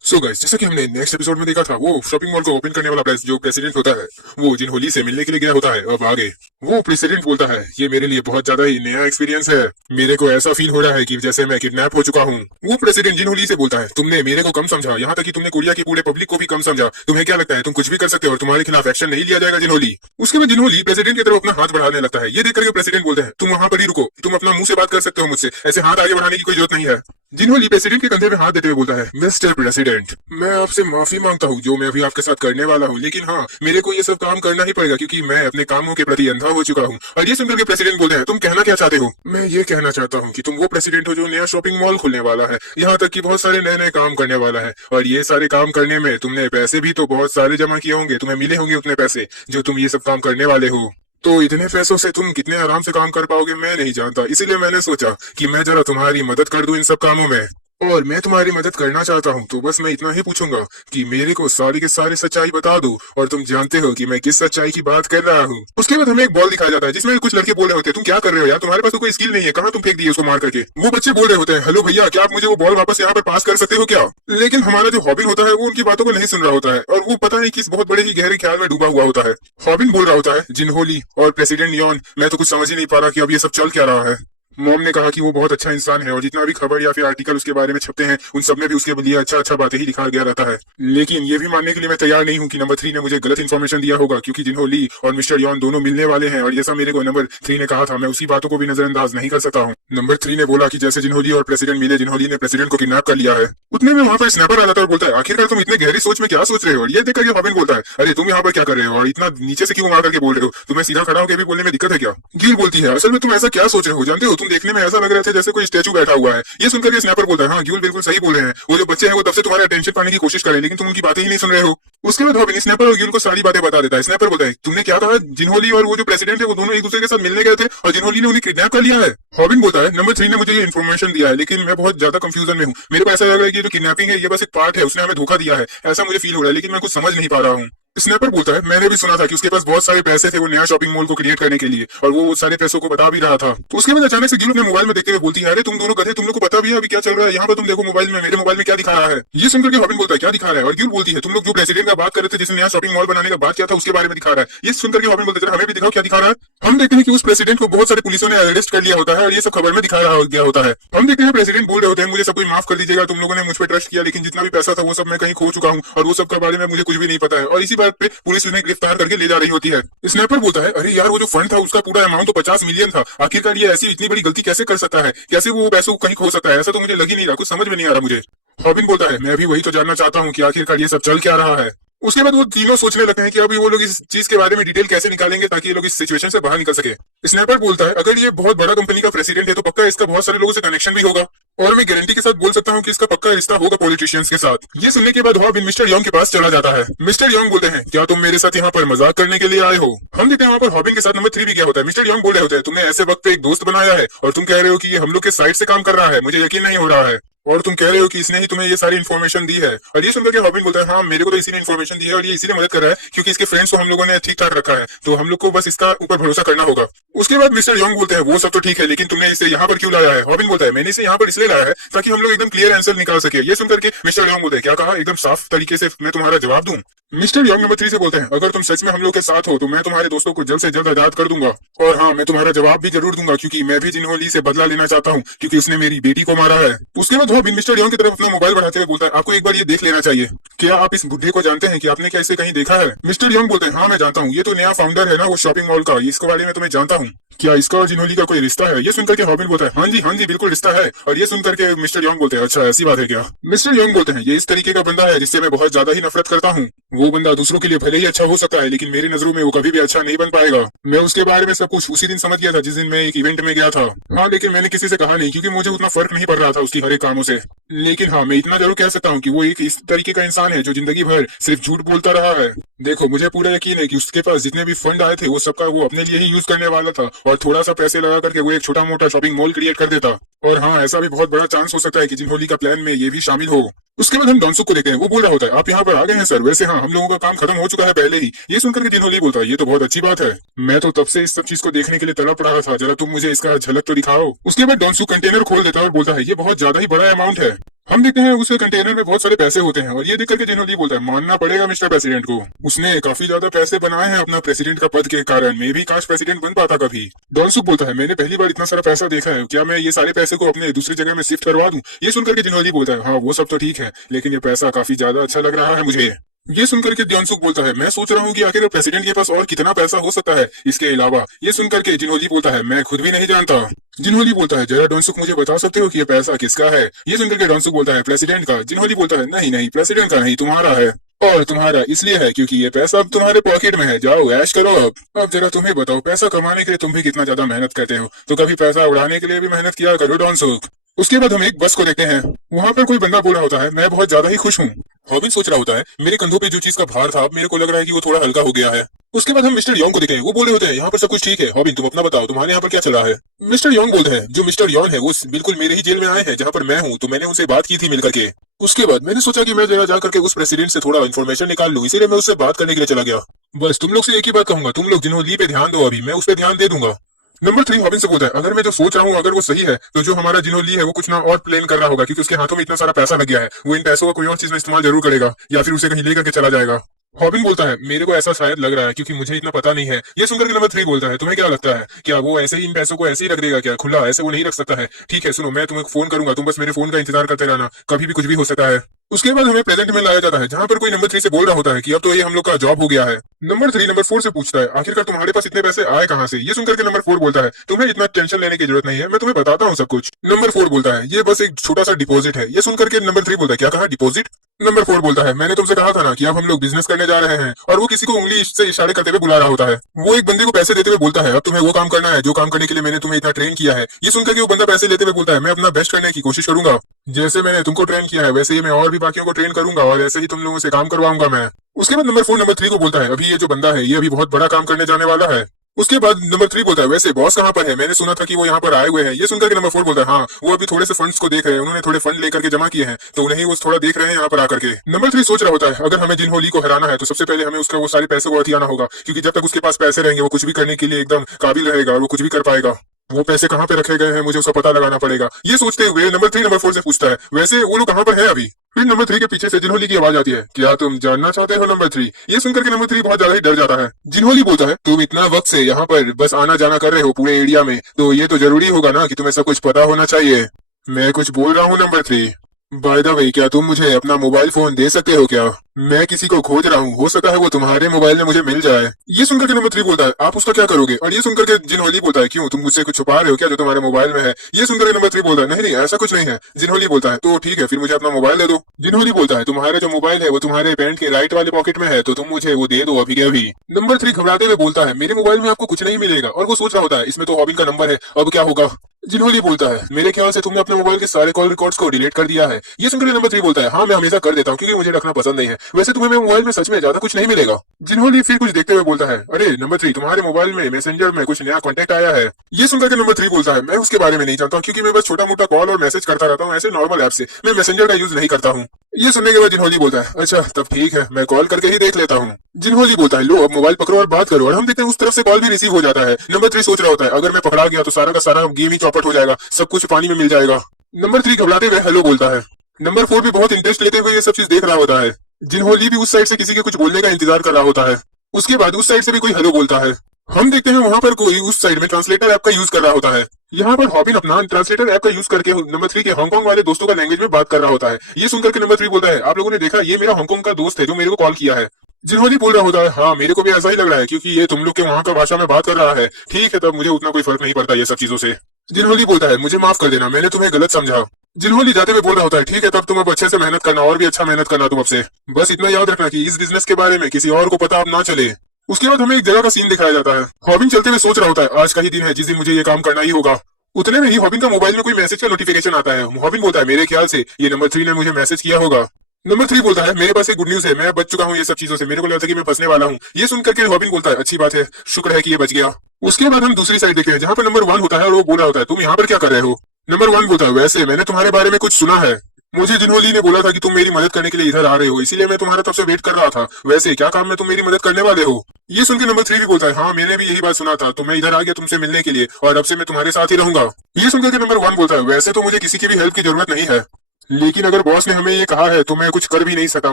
सो गाइस, जैसा कि हमने नेक्स्ट एपिसोड में देखा था, वो शॉपिंग मॉल को ओपन करने वाला जो प्रेसिडेंट होता है वो जिनहोली से मिलने के लिए गया होता है। अब आगे वो प्रेसिडेंट बोलता है, ये मेरे लिए बहुत ज्यादा ही नया एक्सपीरियंस है, मेरे को ऐसा फील हो रहा है कि जैसे मैं किडनैप हो चुका हूँ। वो प्रेसिडेंट जिनहोली से बोलता है, तुमने मेरे को कम समझा, यहाँ तक कि तुमने कोरिया की पूरे पब्लिक को भी कम समझा। तुम्हें क्या लगता है तुम कुछ भी कर सकते हो और तुम्हारे खिलाफ एक्शन नहीं लिया जाएगा जिनहोली। उसके बाद जिनहोली प्रेसिडेंट की तरफ अपना हाथ बढ़ाने लगता है। ये देख करके प्रेसिडेंट बोलते हैं, तुम वहां पर ही रुको, तुम अपना मुंह से बात कर सकते हो मुझसे, ऐसे हाथ आगे बढ़ाने की कोई जरूरत नहीं है। जिनहोली प्रेसिडेंट के कंधे पे हाथ देते हुए बोलता है, मिस्टर प्रेसिडेंट, मैं आपसे माफी मांगता हूँ जो मैं अभी आपके साथ करने वाला हूँ, लेकिन हाँ मेरे को ये सब काम करना ही पड़ेगा क्योंकि मैं अपने कामों के प्रति अंधा हो चुका हूँ। और ये सुनकर के प्रेसिडेंट बोलते हैं, तुम कहना क्या चाहते हो। मैं ये कहना चाहता हूँ कि तुम वो प्रेसिडेंट हो जो नया शॉपिंग मॉल खुलने वाला है, यहाँ तक कि बहुत सारे नए नए काम करने वाला है, और ये सारे काम करने में तुमने पैसे भी तो बहुत सारे जमा किए होंगे, तुम्हें मिले होंगे उतने पैसे जो तुम ये सब काम करने वाले हो। तो इतने पैसों से तुम कितने आराम से काम कर पाओगे मैं नहीं जानता, इसीलिए मैंने सोचा कि मैं जरा तुम्हारी मदद कर दूं इन सब कामों में। और मैं तुम्हारी मदद करना चाहता हूँ, तो बस मैं इतना ही पूछूंगा कि मेरे को सारी के सारी सच्चाई बता दो, और तुम जानते हो कि मैं किस सच्चाई की बात कर रहा हूँ। उसके बाद हमें एक बॉल दिखाया जाता है जिसमें कुछ लड़के बोल रहे होते हैं, तुम क्या कर रहे हो यार, तुम्हारे पास तो कोई स्किल नहीं है, कहाँ तुम फेंक दिए उसको मार करके। वो बच्चे बोल रहे होते हैं, हेलो भैया, क्या आप मुझे वो बॉल वापस यहाँ पर पास कर सकते हो क्या। लेकिन हमारा जो हॉबिन होता है वो उनकी बातों को नहीं सुन रहा होता है, और वो पता नहीं किस बहुत बड़े ही गहरे ख्याल में डूबा हुआ होता है। हॉबिन बोल रहा होता है, जिनहोली और प्रेसिडेंट यॉन, मैं तो कुछ समझ ही नहीं पा रहा कि अब ये सब चल क्या रहा है। मॉम ने कहा कि वो बहुत अच्छा इंसान है, और जितना भी खबर या फिर आर्टिकल उसके बारे में छपते हैं उन सब में भी उसके लिए अच्छा अच्छा बातें ही लिखा गया रहता है। लेकिन ये भी मानने के लिए मैं तैयार नहीं हूँ कि नंबर 3 ने मुझे गलत इन्फॉर्मेशन दिया होगा, क्योंकि जिन्होंने और मिस्टर यॉन दोनों मिलने वाले हैं, और जैसा मेरे को नंबर 3 ने कहा था, मैं उसी बातों को भी नजरअंदाज नहीं कर सकता हूँ। नंबर 3 ने बोला कि जैसे जिन्होंने और प्रेसिडेंट मिले, जिन्होंने ने प्रेसिडेंट को किडनैप कर लिया है। उतने में वहाँ पर स्नैपर आ जाता है और बोलता है, आखिरकार तुम इतने गहरी सोच में क्या सोच रहे हो। और ये देखकर हॉबिन बोलता है, अरे तुम यहाँ पर क्या कर रहे हो, और इतना नीचे से क्यों मार करके बोल रहे हो, तुम्हें सीधा खड़ा होकर भी बोलने में दिक्कत है क्या। गिल बोलती है, असल में तुम ऐसा क्या सोच रहे हो, जानते हो तुम देखने में ऐसा लग रहा है जैसे कोई स्टैचू बैठा हुआ है। ये सुनकर के स्नैपर बोलता है, हाँ गिल बिल्कुल सही बोल रहे हैं, वो जो बच्चे हैं वो तब से तुम्हारे अटेंशन पाने की कोशिश कर रहे हैं, लेकिन तुम उनकी बातें ही नहीं सुन रहे हो। उसके बाद हॉबिन स्नैपर और गिल को सारी बातें बता देता है। स्नैपर बोलता है, तुमने क्या कहा, जिन्होली और वो जो प्रेसिडेंट है वो दोनों एक दूसरे के साथ मिलने गए थे और जिन्होली ने उन्हें किडनैप कर लिया है। हॉबिन बोलता है, नंबर 3 ने मुझे ये इन्फॉर्मेशन दिया है, लेकिन मैं बहुत ज्यादा कंफ्यूजन में हूँ। मेरे को ऐसा लग रहा है कि जो किडनैपिंग है ये बस एक पार्ट है, उसने हमें धोखा दिया है, ऐसा मुझे फील हो रहा है, लेकिन मैं कुछ समझ नहीं पा रहा हूँ। स्नैपर बोलता है, मैंने भी सुना था कि उसके पास बहुत सारे पैसे थे वो नया शॉपिंग मॉल को क्रिएट करने के लिए, और वो सारे पैसों को बता भी रहा था। तो उसके बाद अचानक से गिल अपने मोबाइल में देखते हुए बोलती है, अरे तुम दोनों गधे, तुम लोग को पता भी है अभी क्या चल रहा है यहाँ पर, तुम देखो मोबाइल में, मेरे मोबाइल में क्या दिखा रहा है। ये सुनकर के हॉबिन बोलता है, क्या दिखा रहा है। और गिल बोलती है, तुम लोग जो प्रेसिडेंट का बात कर रहे थे, जिसने नया शॉपिंग मॉल बनाने का बात किया था, उसके बारे में दिखा रहा है। ये सुनकर के हॉबिन बोलते हैं, हमें भी दिखाओ क्या दिखा रहा है। हम देखते हैं कि उस प्रेसिडेंट को बहुत सारे पुलिसों ने अरेस्ट कर लिया होता है, और ये सब खबर में दिखा रहा गया होता है। हम देखते हैं प्रेसिडेंट बोल रहे होते हैं, मुझे सब कुछ माफ कर दीजिएगा, तुम लोगों ने मुझ पर ट्रस्ट किया, लेकिन जितना भी पैसा था वो सब मैं कहीं खो चुका हूँ, और वो सब के बारे में मुझे कुछ भी नहीं पता है। और इसी बात पे पुलिस उन्हें गिरफ्तार करके ले जा रही होती है। स्नैपर बोलता है, अरे यार वो जो फंड था उसका पूरा अमाउंट तो 50 मिलियन था, आखिरकार ये ऐसी इतनी बड़ी गलती कैसे कर सकता है, कैसे वो पैसों को कहीं खो सकता है, ऐसा तो मुझे लग ही नहीं रहा, कुछ समझ में नहीं आ रहा मुझे। हॉबिन बोलता है, मैं भी वही तो जानना चाहता हूँ कि आखिरकार ये सब चल क्या रहा है। उसके बाद वो तीनों सोचने लगते हैं कि अभी वो लोग इस चीज के बारे में डिटेल कैसे निकालेंगे ताकि ये लोग इस सिचुएशन से बाहर निकल सके। स्नैपर बोलता है, अगर ये बहुत बड़ा कंपनी का प्रेसिडेंट है तो पक्का इसका बहुत सारे लोगों से कनेक्शन भी होगा, और मैं गारंटी के साथ बोल सकता हूँ कि इसका पक्का रिश्ता होगा पॉलिटिशियंस के साथ। ये सुनने के बाद हॉबिन मिस्टर यंग के पास चला जाता है। मिस्टर यंग बोलते हैं, क्या तुम मेरे साथ यहाँ पर मजाक करने के लिए आए हो। हम देखते हैं वहाँ पर हॉबिन के साथ नंबर 3 भी गया होता है। मिस्टर यंग बोल रहे होते हैं, तुमने ऐसे वक्त पे एक दोस्त बनाया है और तुम कह रहे हो कि ये हम लोग के साइड से काम कर रहा है, मुझे यकीन नहीं हो रहा है, और तुम कह रहे हो कि इसने ही तुम्हें ये सारी इन्फॉर्मेशन दी है। और ये सुनकर के हॉबिन बोलता है, हाँ मेरे को तो इसी ने इन्फॉर्मेशन दी है, और ये इसी ने मदद कर रहा है क्योंकि इसके फ्रेंड्स को हम लोगों ने ठीक ठाक रखा है, तो हम लोग को बस इसका ऊपर भरोसा करना होगा। उसके बाद मिस्टर यंग बोलते हैं, वो सब तो ठीक है, लेकिन तुमने इसे यहाँ पर क्यों लाया है। हॉबिन बोलता है, मैंने इसे यहाँ पर इसलिए लाया है ताकि हम लोग एकदम क्लियर आंसर निकाल सके। ये सुनकर के मिस्टर यंग बोलते हैं, क्या कहा, एकदम साफ तरीके से मैं तुम्हारा जवाब दूं। मिस्टर यंग नंबर 3 से बोलते हैं, अगर तुम सच में हम लोग के साथ हो तो मैं तुम्हारे दोस्तों को जल्द से जल्द आजाद कर दूंगा, और हाँ मैं तुम्हारा जवाब भी जरूर दूंगा, क्योंकि मैं भी जिन्होंने से बदला लेना चाहता हूँ, क्योंकि उसने मेरी बेटी को मारा है। उसके बाद हॉबिन मिस्टर यंग की तरफ अपना मोबाइल बढ़ाते हुए बोलता है, आपको एक बार ये देख लेना चाहिए, क्या आप इस बुढ़े को जानते हैं, कि आपने क्या इसे कहीं देखा है। मिस्टर यंग बोलते हैं, हाँ मैं जानता हूँ, ये तो नया फाउंडर है ना वो शॉपिंग मॉल का, इसके बारे में तो मैं जानता हूँ, क्या इसका और जिन्होली का कोई रिश्ता है। ये सुनकर के हॉबिन बोलता है, हाँ जी बिल्कुल रिश्ता है। और ये सुनकर के मिस्टर यंग बोलते हैं, अच्छा ऐसी बात है क्या। मिस्टर यंग बोलते हैं, ये इस तरीके का बंदा है जिससे मैं बहुत ज्यादा ही नफरत करता हूँ। वो बंदा दूसरों के लिए भले ही अच्छा हो सकता है, लेकिन मेरी नजरों में वो कभी भी अच्छा नहीं बन पाएगा। मैं उसके बारे में सब कुछ उसी दिन समझ गया था जिस दिन मैं एक इवेंट में गया था। हाँ लेकिन मैंने किसी से कहा नहीं, क्योंकि मुझे उतना फर्क नहीं पड़ रहा था उसकी हर एक कामों से। लेकिन हाँ मैं इतना जरूर कह सकता हूँ कि वो एक इस तरीके का इंसान है जो जिंदगी भर सिर्फ झूठ बोलता रहा है। देखो मुझे पूरा यकीन है कि उसके पास जितने भी फंड आए थे वो सबका वो अपने लिए ही यूज करने वाला था, और थोड़ा सा पैसे लगा करके वो एक छोटा मोटा शॉपिंग मॉल क्रिएट कर देता। और हाँ ऐसा भी बहुत बड़ा चांस हो सकता है कि जिन्होली का प्लान में ये भी शामिल हो। उसके बाद हम डॉनसुक को देखते हैं। वो बोल रहा होता है, आप यहाँ पर आ गए हैं सर, वैसे हाँ हम लोगों का काम खत्म हो चुका है पहले ही। ये सुनकर के जिन्होली बोलता है, ये तो बहुत अच्छी बात है, मैं तो तब से इस सब चीज को देखने के लिए तड़प रहा था, जरा तुम मुझे इसका झलक तो दिखाओ। उसके बाद डॉनसुक कंटेनर खोल देता है और बोलता है, ये बहुत ज्यादा ही बड़ा अमाउंट है। हम देखते हैं उस कंटेनर में बहुत सारे पैसे होते हैं, और ये देख करके जिन्होंने बोलता है, मानना पड़ेगा मिस्टर प्रेसिडेंट को, उसने काफी ज्यादा पैसे बनाए हैं अपना प्रेसिडेंट का पद के कारण, मैं भी काश प्रेसिडेंट बन पाता कभी। डॉनसुक बोलता है, मैंने पहली बार इतना सारा पैसा देखा है, क्या मैं ये सारे पैसे को अपने दूसरी जगह में शिफ्ट करवा दूं। ये सुनकर के जिन्होंने बोलता है, हाँ वो सब तो ठीक है, लेकिन ये पैसा काफी ज्यादा अच्छा लग रहा है मुझे। ये सुनकर के डॉनसुक बोलता है, मैं सोच रहा हूँ कि आखिर प्रेसिडेंट के पास और कितना पैसा हो सकता है इसके अलावा। ये सुनकर के जिन्होंने बोलता है, मैं खुद भी नहीं जानता। जिन्होंने बोलता है, जरा डॉनसुक मुझे बता सकते हो कि ये पैसा किसका है। ये सुनकर के डॉनसुक बोलता है, प्रेसिडेंट का। जिन्होने बोलता है, नहीं प्रेसिडेंट का नहीं, तुम्हारा है, और तुम्हारा इसलिए है क्योंकि ये पैसा अब तुम्हारे पॉकेट में है, जाओ ऐश करो। अब जरा तुम्हें बताओ, पैसा कमाने के लिए तुम भी कितना ज्यादा मेहनत करते हो, तो कभी पैसा उड़ाने के लिए भी मेहनत किया करो डॉनसुक। उसके बाद हम एक बस को देखते हैं। वहाँ पर कोई बंदा बोल रहा होता है, मैं बहुत ज्यादा ही खुश हूँ, हॉबिन सोच रहा होता है मेरे कंधों पे जो चीज का भार था अब मेरे को लग रहा है कि वो थोड़ा हल्का हो गया है। उसके बाद हम मिस्टर यॉन्ग को देखें, वो बोल रहे होते हैं यहाँ पर सब कुछ ठीक है, हॉबिन तुम अपना बताओ तुम्हारे यहाँ पर क्या चल रहा है। मिस्टर यॉन्ग बोलते हैं जो मिस्टर यॉन है वो बिल्कुल मेरे ही जेल में आए हैं जहाँ पर मैं हूँ, तो मैंने उनसे बात की थी मिलकर के। उसके बाद मैंने सोचा कि मैं जरा जा करके उस प्रेसिडेंट से थोड़ा इन्फॉर्मेशन निकाल लूं, इसीलिए मैं उससे बात करने के लिए चला गया। बस तुम लोग से एक ही बात कहूंगा, तुम लोग जिन्होंने ली पे ध्यान दो, अभी मैं उस पर ध्यान दे दूंगा। नंबर 3 हॉबिन से बोलता है अगर मैं जो सोच रहा हूँ अगर वो सही है तो जो हमारा जिन्होंने ली है वो कुछ ना और प्लान कर रहा होगा, क्योंकि उसके हाथों में इतना सारा पैसा लग गया है, वो इन पैसों का कोई और चीज में इस्तेमाल जरूर करेगा या फिर उसे कहीं लेकर के चला जाएगा। हॉबिन बोलता है मेरे को ऐसा शायद लग रहा है क्योंकि मुझे इतना पता नहीं है। ये सुनकर के नंबर 3 बोलता है तुम्हें क्या लगता है, क्या वो ऐसे ही इन पैसों को ऐसे ही रख देगा क्या खुला, ऐसे वो नहीं रख सकता है। ठीक है सुनो, मैं तुम्हें फोन करूंगा, तुम बस मेरे फोन का इंतजार करते रहना, कभी भी कुछ भी हो सकता है। उसके बाद हमें प्रेजेंट में लाया जाता है जहां पर कोई नंबर 3 से बोल रहा होता है कि अब तो ये हम लोग का जॉब हो गया है। नंबर 3 नंबर 4 से पूछता है आखिरकार तुम्हारे पास इतने पैसे आए कहाँ से। ये सुनकर के नंबर 4 बोलता है तुम्हें इतना टेंशन लेने की जरूरत नहीं है, मैं तुम्हें बताता हूँ सब कुछ। नंबर 4 बोलता है ये बस एक छोटा सा डिपॉजिट है। ये सुनकर के नंबर 3 बोलता है क्या कहा डिपॉजिट। नंबर 4 बोलता है मैंने तुमसे कहा था ना कि अब हम लोग बिजनेस करने जा रहे हैं, और वो किसी को उंगली से इशारे करते हुए बुला रहा होता है। वो एक बंदे को पैसे देते हुए बोलता है अब तुम्हें वो काम करना है जो काम करने के लिए मैंने तुम्हें इतना ट्रेन किया है। ये सुनकर के वो बंदा पैसे लेते हुए बोलता है मैं अपना बेस्ट करने की कोशिश करूंगा, जैसे मैंने तुमको ट्रेन किया है वैसे ही मैं और भी बाकियों को ट्रेन करूंगा और ऐसे ही तुम लोगों से काम करवाऊंगा मैं। उसके बाद नंबर 4 नंबर 3 को बोलता है अभी ये जो बंदा है ये अभी बहुत बड़ा काम करने जाने वाला है। उसके बाद नंबर 3 बोलता है वैसे बॉस कहाँ पर है, मैंने सुना था कि वो यहाँ पर आए हुए हैं। ये सुनकर के नंबर 4 बोलता है हाँ वो अभी थोड़े से फंड्स को देख रहे हैं, उन्होंने थोड़े फंड लेकर के जमा किए हैं तो उन्हें वो थोड़ा देख रहे हैं यहाँ पर आकर के। नंबर 3 सोच रहा होता है अगर हमें जिन होली को हराना है तो सबसे पहले हमें उसका वो सारे पैसे को हथियाना होगा, क्योंकि जब तक उसके पास पैसे रहेंगे वो कुछ भी करने के लिए एकदम काबिल रहेगा और वो कुछ भी कर पाएगा। वो पैसे कहाँ पे रखे गए हैं मुझे उसका पता लगाना पड़ेगा। ये सोचते हुए नंबर 3 नंबर 4 से पूछता है वैसे वो लोग कहाँ पर है अभी। फिर नंबर 3 के पीछे से जिन्होली की आवाज आती है क्या तुम जानना चाहते हो नंबर 3। ये सुनकर के नंबर 3 बहुत ज्यादा ही डर जाता है। जिन्होली बोलता है तुम इतना वक्त से यहाँ पर बस आना जाना कर रहे हो पूरे एरिया में, तो ये तो जरूरी होगा ना कि तुम्हें सब कुछ पता होना चाहिए। मैं कुछ बोल रहा हूँ नंबर 3, बाय द वे क्या तुम मुझे अपना मोबाइल फोन दे सकते हो क्या, मैं किसी को खोज रहा हूँ, हो सकता है वो तुम्हारे मोबाइल में मुझे मिल जाए। ये सुनकर के नंबर 3 बोलता है आप उसका क्या करोगे। और ये सुनकर के जिन्होली बोलता है क्यों तुम मुझसे कुछ छुपा रहे हो क्या जो तुम्हारे मोबाइल में है। ये सुनकर के नंबर 3 बोलता है नहीं नहीं ऐसा कुछ नहीं है। जिन्होली बोलता है तो ठीक है फिर मुझे अपना मोबाइल दे दो। जिन्होली बोलता है तुम्हारा जो मोबाइल है वो तुम्हारे पैंट के राइट वाले पॉकेट में है तो तुम मुझे वो दे दो अभी के अभी। नंबर 3 घबराते हुए बोलता है मेरे मोबाइल में आपको कुछ नहीं मिलेगा, और वो सोच रहा होता है इसमें तो हॉबिन का नंबर है अब क्या होगा। जिन्होली बोलता है मेरे ख्याल से तुमने अपने मोबाइल के सारे कॉल रिकॉर्ड्स को डिलीट कर दिया है। ये सुनकर नंबर 3 बोलता है हाँ मैं हमेशा कर देता हूँ क्योंकि मुझे रखना पसंद नहीं है, वैसे तुम्हें मेरे मोबाइल में सच में ज्यादा कुछ नहीं मिलेगा। जिन्होंने फिर कुछ देखते हुए बोलता है अरे नंबर 3 तुम्हारे मोबाइल में मैसेंजर में कुछ नया कॉन्टेक्ट आया है। ये सुनकर के नंबर 3 बोलता है मैं उसके बारे में नहीं जानता क्योंकि मैं बस छोटा मोटा कॉल और मैसेज करता रहता हूँ ऐसे नॉर्मल ऐप से, मैं मैसेंजर का यूज नहीं करता हूँ। ये सुनने के बाद जिन्होली बोलता है अच्छा तब ठीक है मैं कॉल करके ही देख लेता हूँ। जिन्होली बोलता है लो अब मोबाइल पकड़ो और बात करो, और हम देखते हैं उस तरफ से कॉल भी रिसीव हो जाता है। नंबर 3 सोच रहा होता है अगर मैं पकड़ा गया तो सारा का सारा गेम ही चौपट हो जाएगा, सब कुछ पानी में मिल जाएगा। नंबर 3 घबराते हुए हेलो बोलता है। नंबर 4 भी बहुत इंटरेस्ट लेते हुए ये सब चीज देख रहा होता है। जिन्होली भी उस साइड से किसी के कुछ बोलने का इंतजार कर रहा होता है। उसके बाद उस साइड से भी कोई हेलो बोलता है। हम देखते हैं वहां पर कोई उस साइड में ट्रांसलेटर ऐप का यूज कर रहा होता है। यहाँ पर हॉबिन अपना ट्रांसलेटर ऐप का यूज करके नंबर 3 के हांगकांग वाले दोस्तों का लैंग्वेज में बात कर रहा होता है। ये सुनकर के नंबर 3 बोलता है आप लोगों ने देखा ये मेरा हांगकांग का दोस्त है जो मेरे को कॉल किया है। जिन्होंने बोल रहा होता है हाँ मेरे को भी ऐसा ही लग रहा है क्योंकि ये तुम लोग के वहाँ का भाषा में बात कर रहा है। ठीक है तब मुझे उतना कोई फर्क नहीं पड़ता ये सब चीजों से। जिन्होंने बोलता है मुझे माफ कर देना मैंने तुम्हें गलत समझा। जिन्होंने जाते हुए बोल रहा होता है ठीक है तब तुम अब अच्छे से मेहनत करना और भी अच्छा मेहनत करना तुम अब से, बस इतना याद रखना कि इस बिजनेस के बारे में किसी और को पता अब ना चले। उसके बाद हमें एक जगह का सीन दिखाया जाता है। हॉबिन चलते हुए सोच रहा होता है आज का ही दिन है जिस दिन मुझे ये काम करना ही होगा। उतने में ही हॉबिन का मोबाइल में कोई मैसेज का नोटिफिकेशन आता है। हॉबिन बोलता है मेरे ख्याल से ये नंबर 3 ने मुझे मैसेज किया होगा। नंबर 3 बोलता है मेरे पास एक गुड न्यूज है, मैं बच चुका हूँ ये सब चीजों से, मेरे को लगता है कि मैं फंसने वाला हूँ। ये सुनकर के हॉबिन बोलता है अच्छी बात है शुक्र है कि ये बच गया। उसके बाद हम दूसरी साइड देखते हैं जहाँ पर नंबर 1 होता है और वो बोल रहा होता है तुम यहाँ पर क्या कर रहे हो। नंबर 1 बोलता है वैसे मैंने तुम्हारे बारे में कुछ सुना है, मुझे जिन्होंली ने बोला था कि तुम मेरी मदद करने के लिए इधर आ रहे हो, इसीलिए मैं तुम्हारा तब से वेट कर रहा था, वैसे क्या काम में तुम मेरी मदद करने वाले हो। ये सुनकर नंबर 3 भी बोलता है हाँ मैंने भी यही बात सुना था तो मैं इधर आ गया तुमसे मिलने के लिए और अब से मैं तुम्हारे साथ ही रहूंगा। ये सुनकर के नंबर 1 बोलता है वैसे तो मुझे किसी की भी हेल्प की जरूरत नहीं है, लेकिन अगर बॉस ने हमें ये कहा है तो मैं कुछ कर भी नहीं सका,